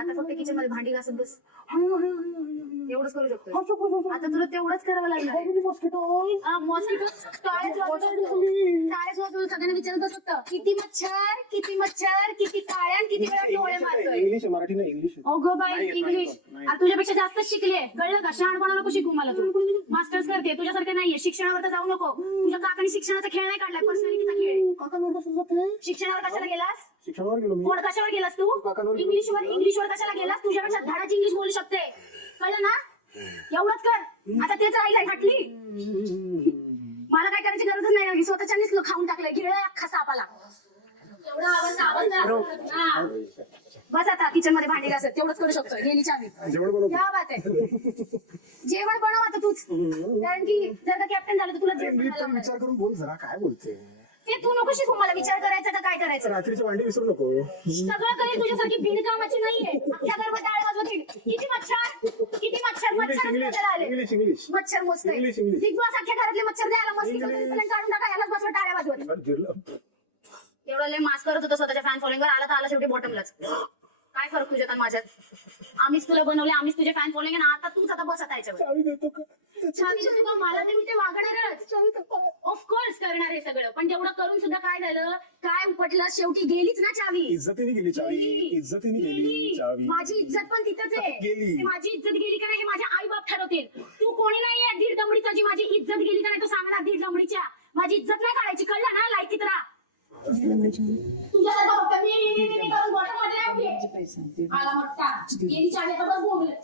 आता फक्त किचन मध्ये भांडी घासत बस. एवढंच करू शकतो. आता तुला तेवढंच करावं लागणार. मॉस्किटो सगळ्यांना विचारत बस फक्त, किती मच्छर, किती मच्छर, किती टाळ्या, किती वेळा डोळे मारतोय. इंग्लिश आहे, मराठी नाही, इंग्लिश आहे. अगो बाई इंग्लिश. अरे तुझ्यापेक्षा जास्तच शिकले, कळलं का? शहाणपणा नको शिकू मला. तू मास्टर्स करते, तुझ्यासारखं नाहीये. शिक्षणावर तर जाऊ नको. तुझ्या काकाने शिक्षणाचा खेळ नाही काढलाय, पर्सनॅलिटीचा खेळ. शिक्षणावर कशाला गेलास? शिक्षणावर गेलो मी. कोण कशावर गेलास तू? इंग्लिशवर कशाला गेलास? तुझ्यापेक्षा धडाची इंग्लिश बोलू शकते, कळलं ना? एवढंच कर. आता तेच राहिलंय घाटली. मला काय करायची गरजच नाही. मी स्वतःच्यानीच खाऊन टाकलंय, गिळलंय अख्खा सापाला. एवढा आवाज बस. आता किचन मध्ये भांडी घासत तेवढंच करू शकतो. गेली चावी. क्या बात आहे. जेवण बनव आता तूच, कारण की जर का कॅप्टन झालं तर तुला जेवण विचार करून बोल जरा. काय बोलते ते? तू नको शिकू मला विचार करायचा का काय करायचं. रात्रीची भांडी विसरू नको. सगळं करेल, तुझ्यासारखी बिनकामाची नाहीये. अख्ख्या घरात टाळ वाजवतील. किती मच्छर, किती मच्छर. मच्छर आले. इंग्लिश इंग्लिश मच्छर मोजते. English English. बिग बॉस अख्ख्या घरातले मच्छर द्यायला मस्ती काढून टाका. यालाच बसवर टाळ्या वाजवत. एवढं लय मास्क करत होतं स्वतःच्या फॅन फॉलोइंगवर. आला तर आला शेवटी बॉटमलाच. काय फरक तुझ्यात आणि माझ्यात? आम्हीच तुला बनवले, आम्हीच तुझे फॅन फॉलोइंग, आणि आता तूच आता बसत याच्यावर. चावी देतो का? चावी देतो का? मला ते मी ते वागणारच. ऑफकोर्स करणार हे सगळं, पण तेवढं करून सुद्धा काय झालं? काय उपटलं? शेवटी गेलीच ना चावी. इज्जतीने गेली चावी. इज्जतीने गेली चावी. माझी इज्जत पण तिथंच आहे. गेली. ती माझी इज्जत गेली का नाही हे माझे आई बाप ठरवतील. तू कोणी नाहीये दीड दमडीचा जी माझी इज्जत गेली का नाही तो सांगणार. दीड दमडीच्या माझी इज्जत नाही काढायची, कळलं ना? लायकीत राहा. तुझ्यासारखं फक्त मी करून बॉटममध्ये नाही उभी. आला मोठा. गेली चावी आता बस बोंबलत.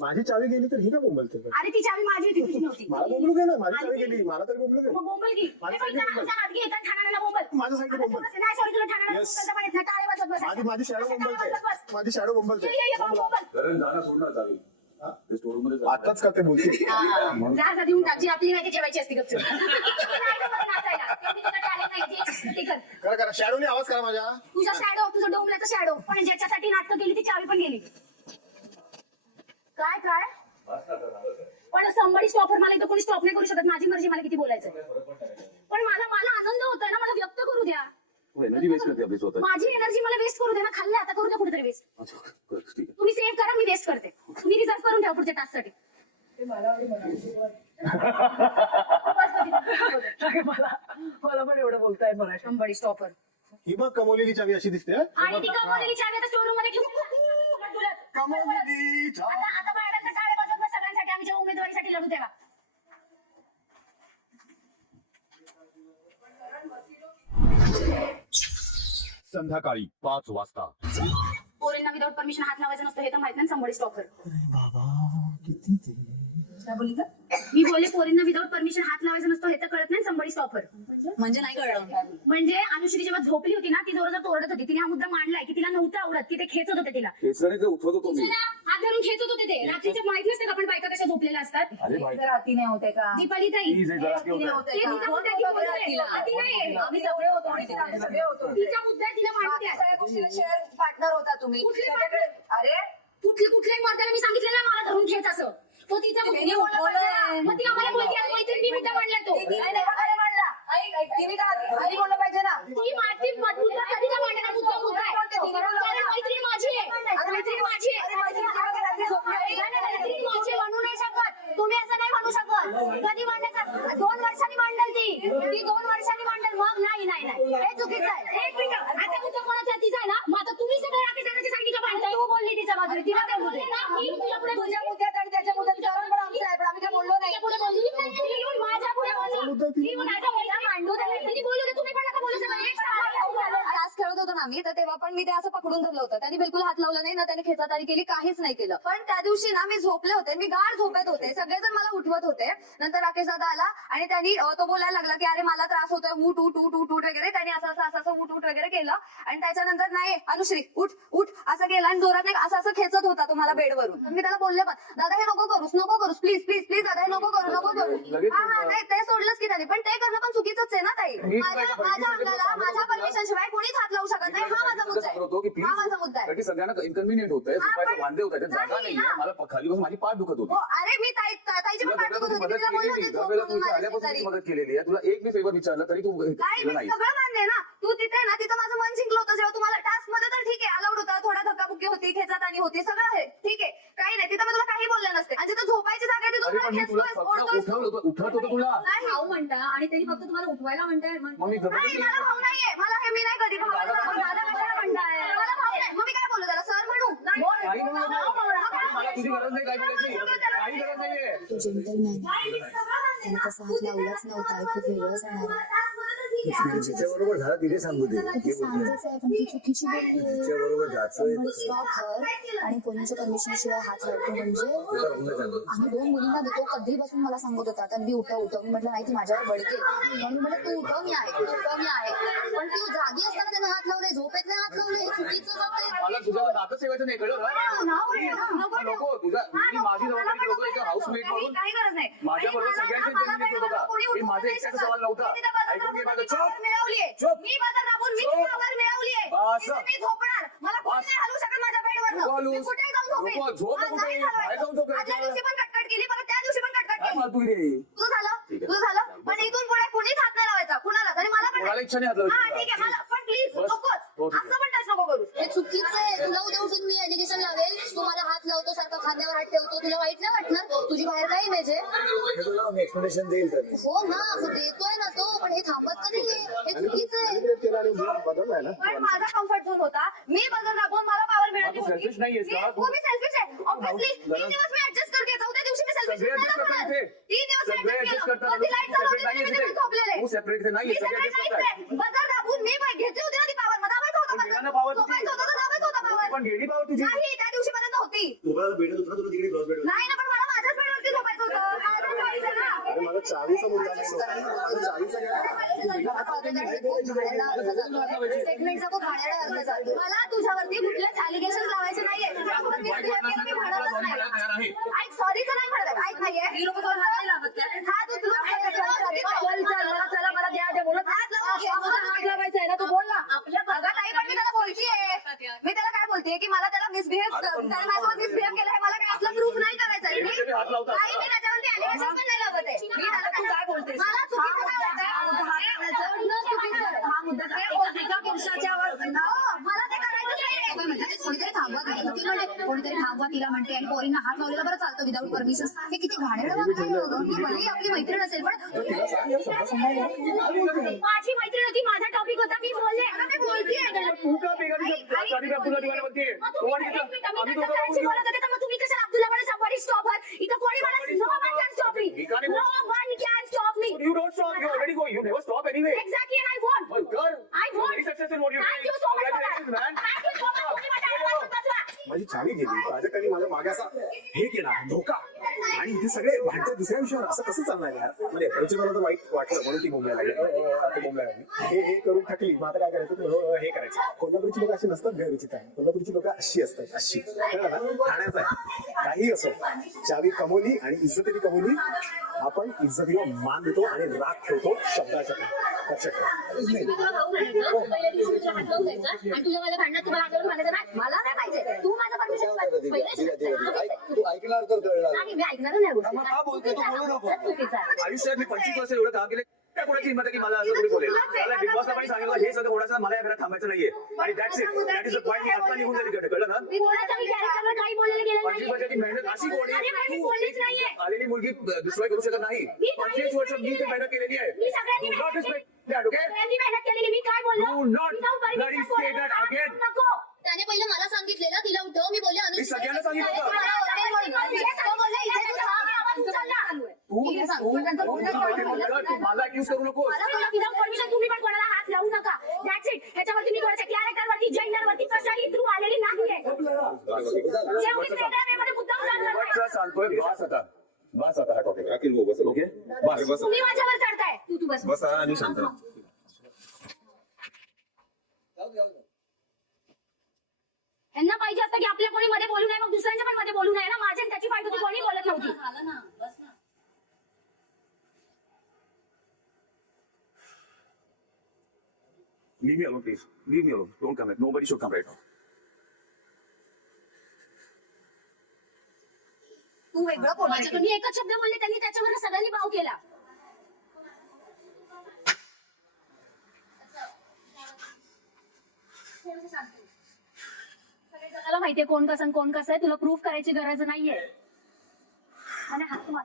माझी चावी गेली तर ही का बोंबलते? अरे ती चावी माझी होती, तुझी नव्हती. मला बोंबलू दे ना. माझी चावी गेली, मला तरी बोंबलू दे. मग बोंबल की. हात घे आणि ठाण्याला बोंबल. माझ्यासाठी बोंबल. नाही सॉरी, तुला ठाण्याला Yes. बोंबलता पण येत नाही. टाळे वाजवत बस. माझी शॅडो बोंबलते. माझी शॅडो बोंबलते. बोंबल. करण जागा सोडणार चावी. ते स्टोर मध्ये आताच का ते बोलते जा देऊन टाक जी आपली माहिती ठेवायची असते गपचूप. नाचायला. तेवढी तुझं talent नाही, जे ते कर. करा शॅडोने आवाज करा माझ्या. तुझा शॅडो तुझं डोंबल्याचा शॅडो पण ज्याच्यासाठी नाटकं केली ती चावी पण गेली. काय काय पण somebody stopper मला इथं कोणी स्टॉप नाही करू शकत. माझी मर्जी, मला किती बोलायचं पण मला आनंद होतोय ना, मला व्यक्त करू द्या. एनर्जी वेस्ट करते आपली स्वतः. माझी एनर्जी मला वेस्ट करू दे ना. खाल्लं आता करू द्या कुठेतरी वेस्ट. ठीक आहे. तुम्ही सेव्ह करा, मी वेस्ट करते. तुम्ही रिझर्व करून ठेवा पुढच्या टास्कसाठी. मला पण एवढं बोलताय मला. somebody stopper ही बघ कमवलेली चावी अशी दिसते हा? आणि ती कमवलेली चावी आता स्टोर रूम मध्ये ठेवून कमवलेली चावी. आता बाहेर टाळे वाजवत बस सगळ्यांसाठी. आमच्या उमेदवारीसाठी लढू तेव्हा. संध्याकाळी 5 वाजता. पोरींना विदाउट परमिशन हात लावायचं नसतं हे तर माहित नाही. somebody stopper. काय बोलली का? मी बोलले पोरींना विदाउट परमिशन हात लावायचं नसतं हे तर कळत नाही. somebody stopper. म्हणजे नाही कळलं. म्हणजे अनुश्री जेव्हा झोपली होती ना, ती जोरदार ओरडत होती. तिने हा मुद्दा मांडलाय की तिला नव्हतं आवडत की ते खेचत होते तिला. केसरी उठवत होतो मी. हात धरून खेचत होते ते. रात्रीचे माहित नसते का आपण बायका कशा झोपलेल्या असतात. अरे बाई, राती नाही होते का? दीपाली ताई प्लीज हे जरा ते तिचा मुद्दा आहे, ती बोलते. हाती नाही. आम्ही सगळे होतो आणि तिथे सगळे होतो. तिचा मुद्दा आहे, तिला माहिती आहे. सगळ्या गोष्टीला शेअर पार्टनर होता तुम्ही. कुठले partner? अरे कुठल्याही मर्दाला मी सांगितलं ना मला धरून खेच असं. तो तिचा मुद्दा तिने उठवलंय. मग ती आम्हाला बोलते आज मैत्रिणी मुद्दा मांडलाय तो. तिने अरे म्हणला तिने का आधी बोललं पाहिजे ना. ती माझी मुद्दा कधी का मांडणार? मुद्दा आहे. कारण मैत्रीण माझी आहे. मैत्रीण माझी आहे. मैत्रीण माझी म्हणू नाही शकत. तुम्ही असं नाही म्हणू शकत. कधी मांडायचं? 2 वर्षांनी मांडल ती 2 वर्षांनी मांडल. मग नाही हे चुकीचं आहे. एक मिनिट, आता मुद्दा कोणाचा तिचा आहे ना. मग आता तुम्ही सगळे राकेश दादाच्या साईडनी का मांडताय? तू बोलली तिच्या बाजूने, तिला काय बोलले ना? मी तुझ्या पुढे तुझ्या मुद्द्यात आणि त्याच्या मुद्द्यात कारण पण आमचं आहे, पण आम्ही काय बोललो नाही. पुढे बोलली. ती येऊन माझ्या पुढे बोलली. ती येऊन माझ्या मुद्दा मांडू दे. ती बोलू दे. तुम्ही पण नका बोलू सगळं. एक टास्क खेळत होतो ना आम्ही, तर तेव्हा पण मी ते असं पकडून धरलं होतं. त्यांनी बिलकुल हात लावला नाही ना, त्याने खेचातारी केली, काहीच नाही केलं. पण त्या दिवशी ना मी झोपले होते, मी गाढ झोपेत होते. सगळेजण मला उठवत होते. नंतर राकेश दादा आला आणि त्यांनी तो बोलायला लागला की अरे मला त्रास होतोय, उठ उठ उठ उठ उठ वगैरे. त्यांनी असं उठ उठ वगैरे केलं आणि त्याच्यानंतर नाही अनुश्री उठ उठ असं केलं आणि जोरात नाही असं खेचत होता तुम्हाला बेडवरून. मी त्याला बोलले पण दादा हे नको करूस प्लीज प्लीज प्लीज दादा हे नको करू. हा नाही ते सोडलंच की त्यांनी, पण ते करणं पण चुकीचंच आहे ना ताई. माझ्या अंगाला माझ्या परमिशन शिवाय कोणीच हात लावू शकत नाही. हा माझा मुद्दा आहे. हा माझा मुद्दा आहे. सगळ्यांना इन्कन्व्हिनियंट होत आहे. झोपायचे वांदे होत आहेत. जागा नाही मला खाली बसून माझी पाठ दुखत होती. अरे मी ताईची पण पाठ दुखत होती. मदत तिला बोलले केलेली होते दरवेळेला झोप तू म्हणून आल्यापासून माझ्या ती मदत केलेली आहे. तुला एक मी फेवर विचारला तरी तू केलं नाही. सगळं मान्य आहे ना. तू तिथे ना तिथं माझं मन जिंकलं होतं. जेव्हा तुम्हाला टास्क मध्ये तर ठीक आहे अलाउड होता, थोडा धक्काबुक्की होती, खेचातानी होती, सगळं आहे ठीक आहे, काही नाही. तिथं मी तुला काही बोलले नसते. आणि जिथं झोपायची जागा आहे ती अरे तुम्हाला पण मी तुला खेचतोय, फक्त ओढतोय. उठवत होतो तुला. नाही भाऊ म्हणता आणि त्यांनी फक्त तुम्हाला उठवायला म्हणताय. मग मी नाही, जबरदस्ती मला भाऊ नाहीये. मला हे मी नाही कधी भावाला कशाला म्हणताय. मला भाऊ नाही. मग मी काय बोलू त्याला सर म्हणू नाही. काही नाही होणार. मला तुझी गरज नाही काय बोलायची. काही गरज नाहीये. तो जेंटलमॅन त्याने तसा हात लावलाच नव्हता. हे खूप वेगळं जाणार. तिच्या बरोबर झाला तिथे सांगू दे. ती सांगतच आहे पण ती चुकीची बोलली. तिच्या बरोबर जायचं स्टॉप कर आणि पोलिसच्या परमिशन शिवाय हात लावतो म्हणजे आम्ही 2 मुलींना देतो. कधीपासून मला सांगत होता तर मी उठव मी म्हटलं नाही ती माझ्यावर बडके म्हणून म्हटलं तू उठव मी आहे पण ती जागी असताना त्याने हात लावले, झोपेत नाही हात लावले. हे चुकीचं जातंय. मला तुझ्याला दातच ठेवायचं नाही कळलं ना. नको तुझा मी माझी जबाबदारी ठेवतो एक हाऊसमेट म्हणून. काही गरज नाही. माझ्या बरोबर सगळ्यांची इंटरव्ह्यू घेत होता. हे माझा एकट्याचा सवाल नव्हता. ऐकून घे माझं. चुप. मी बाजार दाबून मी पावर मिळवलीये. बस. मी झोपणार. मला कोणी नाही हलवू शकत माझ्या बेडवर. मी कुठे जाऊन झोपेन. झोप नाही कुठे हलवायचं. बाहेर जाऊन झोप. आदल्या दिवशी पण कटकट केली, परत त्या दिवशी पण कटकट काय केली. फालतू रे. तुझं झालं पण इथून पुढे कुणीच हात नाही लावायचा कुणालाच. आणि मला पण कोणाला इच्छा नाही हात हा लावायची. ठीक आहे मला पण प्लीज बस. नकोच. हो, ठीक आहे. असं पण टच नको करू. हे चुकीचं आहे. तुला उद्या उठून मी एलिगेशन लावेल. तू मला हात लावतो सारखं खांद्यावर हात ठेवतो. तुला वाईट नाही वाटणार? तुझी बाहेर काय इमेज आहे? मी एक्सप्लेनेशन देईल तर हो ना असं देतोय ना तो, पण हे थांबत का नाहीये? हे चुकीचं आहे. केला आणि बदललाय ना. पण माझा कम्फर्ट झोन होता. मी बजर दाबून मला पावर मिळाली तू होती. selfish नाहीयेस का? हो मी सेल्फिश आहे ऑब्विसली. 3 दिवस मी ऍडजस्ट करते. 4थ्या दिवशी मी सेल्फिश सगळे adjust करतात इथे. 3 दिवस सगळे adjust adjust केलं. करतात. मग ती लाईट तू चालवली separate आणि मी नाहीयेस तिथे झोपलेले. तू separate इथे नाहीयेस. मी सगळे separate adjust नाहीच करतात. आहे. बजर दाबून मी घेतली होती ना ती पावर. मग दाबायचं होतं पण गेला ना बजर. power तुझी. झोपायचं होतं तर दाबायचं होतं power. पण गेली पावर तुझी. नाही त्या दिवशी पर्यंत होती. तुला भेटत होतं ना तुला तिकडे क्रॉस भेटत नाही ना पण मला माझ्याच बेडवरती झोपायचं होतं. माझं choice आहे ना. अरे मला चावीचा मुद्दा नाही होता. चावीचा स्टेटमेंटचा खूप घाणेरडा अर्थ चालतो. मला तुझ्यावरती कुठलेच अलिगेशन लावायचे नाहीये. तुझ्यासोबत मी misbehave केलं, मी म्हणतच नाही. पण त्याने माझ्यासोबत मिसबिहेव केलं आहे, मला काय आपला प्रूफ नाही करायचा आहे. तुम्ही हात लावता. नाही, मी त्याच्यावरती allegation पण नाही लावत आहे. मी त्याला तू काय बोलतेस? मला चुकीचं काय वाटतंय? हे बोलणं चुकीचं आहे. हा मुद्दा एका पुरुषाच्या वर मला ते करायचं नाही. कोणीतरी थांबवा तिला. ती म्हणते कोणीतरी थांबवा तिला म्हणते आणि पोरींना हात लावलेला बरं चालतं विदाऊट परमिशन. हे किती घाणेरडं वागणं आहे हो गं. ती भलेही आपली मैत्रीण असेल पण माझी मैत्रीण होती, माझा टॉपिक होता, मी बोलले. मी बोलतीये. तू का बेगारी साधी अब्दुल्ला दिवाला म्हणते आम्ही दोघं बोलत होते तर मग तुम्ही कशाला अब्दुल्ला म्हणून somebody stop her? इथं कोणी मला no one can stop me. We can't even- No one can stop me. You don't stop. You already go. You never stop anyway. Exactly, and I won. Well, girl, I won. very successful what you Thank you so much for that. Congratulations, man. Thank you so much. तुम्ही माझ्या आवाज बसवा. माझी चावी गेली, प्राजक्तांनी माझ्या मागे असा हे केला धोका, आणि इथे सगळे भांडतात दुसऱ्या विषयावर. असं कसं चालणार यार? म्हणजे परिचयाला तर वाईट वाटलं म्हणून ती बोंबला लागली. ते बोंबला लागली, हे करून थकली. मग आता काय करायचं? हे करायचं. कोल्हापूरची लोक अशी नसतात गैरचित आहे. कोल्हापूरची लोक अशी असतात, अशी. कळलं ना? ठाण्याचं आहे. काही असो, चावी कमवली आणि इज्जतीने कमवली. आपण इज्जतीला मान देतो आणि राग ठेवतो शब्दाच्या. लक्षात ठेवा. मी तुला भाऊ म्हणायचं, पहिल्या दिवशी तुला हात लावून द्यायचा, आणि तुझ्या माझ्या भांडणात तुम्हाला हातावरून भांडायचं नाही. मला नाही पाहिजे. तू माझं परमिशन तू ऐकणार तर कळणार. नाही, मी ऐकणार नाही. मग का बोलते तू? बोलू नको. चुकीचं आहे. आयुष्यात मी 25 वर्ष एवढं काम केलं, त्या कोणाची हिंमत आहे की मला असं कोणी बोलेल? मला बिग बॉसला पण सांगितलं हे सगळं कोणाचं मला या घरात थांबायचं नाहीये. आणि that's it. That is the point. मी आता निघून जाईल इकडे. कळलं ना? मी कोणाच्या मी कॅरेक्टरवर काही बोललेलं गेलं 25 नाही. वर्षाची मेहनत अशी कोणी अरे बाई, मी बोललीच नाहीये. आलेली मुलगी दुसरा करू शकत नाही. मी 25 वर्ष मी इथे मेहनत केलेली आहे. मी सगळ्यांनी Do not मेहनत respect केली. that, okay? सगळ्यांनी मेहनत केलेली. मी काय बोललो? Do not Without permission bloody say बोलायला that हात again. नको. त्याने पहिलं मला सांगितलेलं तिला उठव. मी बोलले मी सगळ्यांना सांगितलं होतं. मला hotel म्हणून. तो बोलला, इथे तुझा आवाज उचलला. तू मला अक्यूज करू नकोस. मला तुला विदाउट परमिशन तुम्ही पण कोणाला हात लावू नका. That's it. ह्याच्यावरती मी कोणाच्या कॅरेक्टरवरती जेंडरवरती कशाही थ्रू आलेली नाहीये. जेवढी वेगळ्या वेमध्ये मुद्दाम करणार नाही. बस सांगतोय बस आता. बस आता हा टॉपिक राखील बस. ओके बस. तुम्ही माझ्यावर चढताय. तू बस. बस आणि शांत राहा. यांना पाहिजे असतं की आपल्या कोणी मध्ये बोलू नये, मग दुसऱ्यांच्या पण मध्ये बोलू नये ना. माझ्या आणि त्याची फाईट होती, कोणी बोलत नव्हती. Leave me alone, please. Leave me alone. Don't come. Nobody should come right now. तू वेगळं बोलायचं. मी एकच शब्द बोलले, त्यांनी त्याच्यावर सगळ्यांनी भाव केला. सगळ्याला माहितीये कोण कसं आहे. तुला प्रूफ करायची गरज नाहीये. आणि हात मार.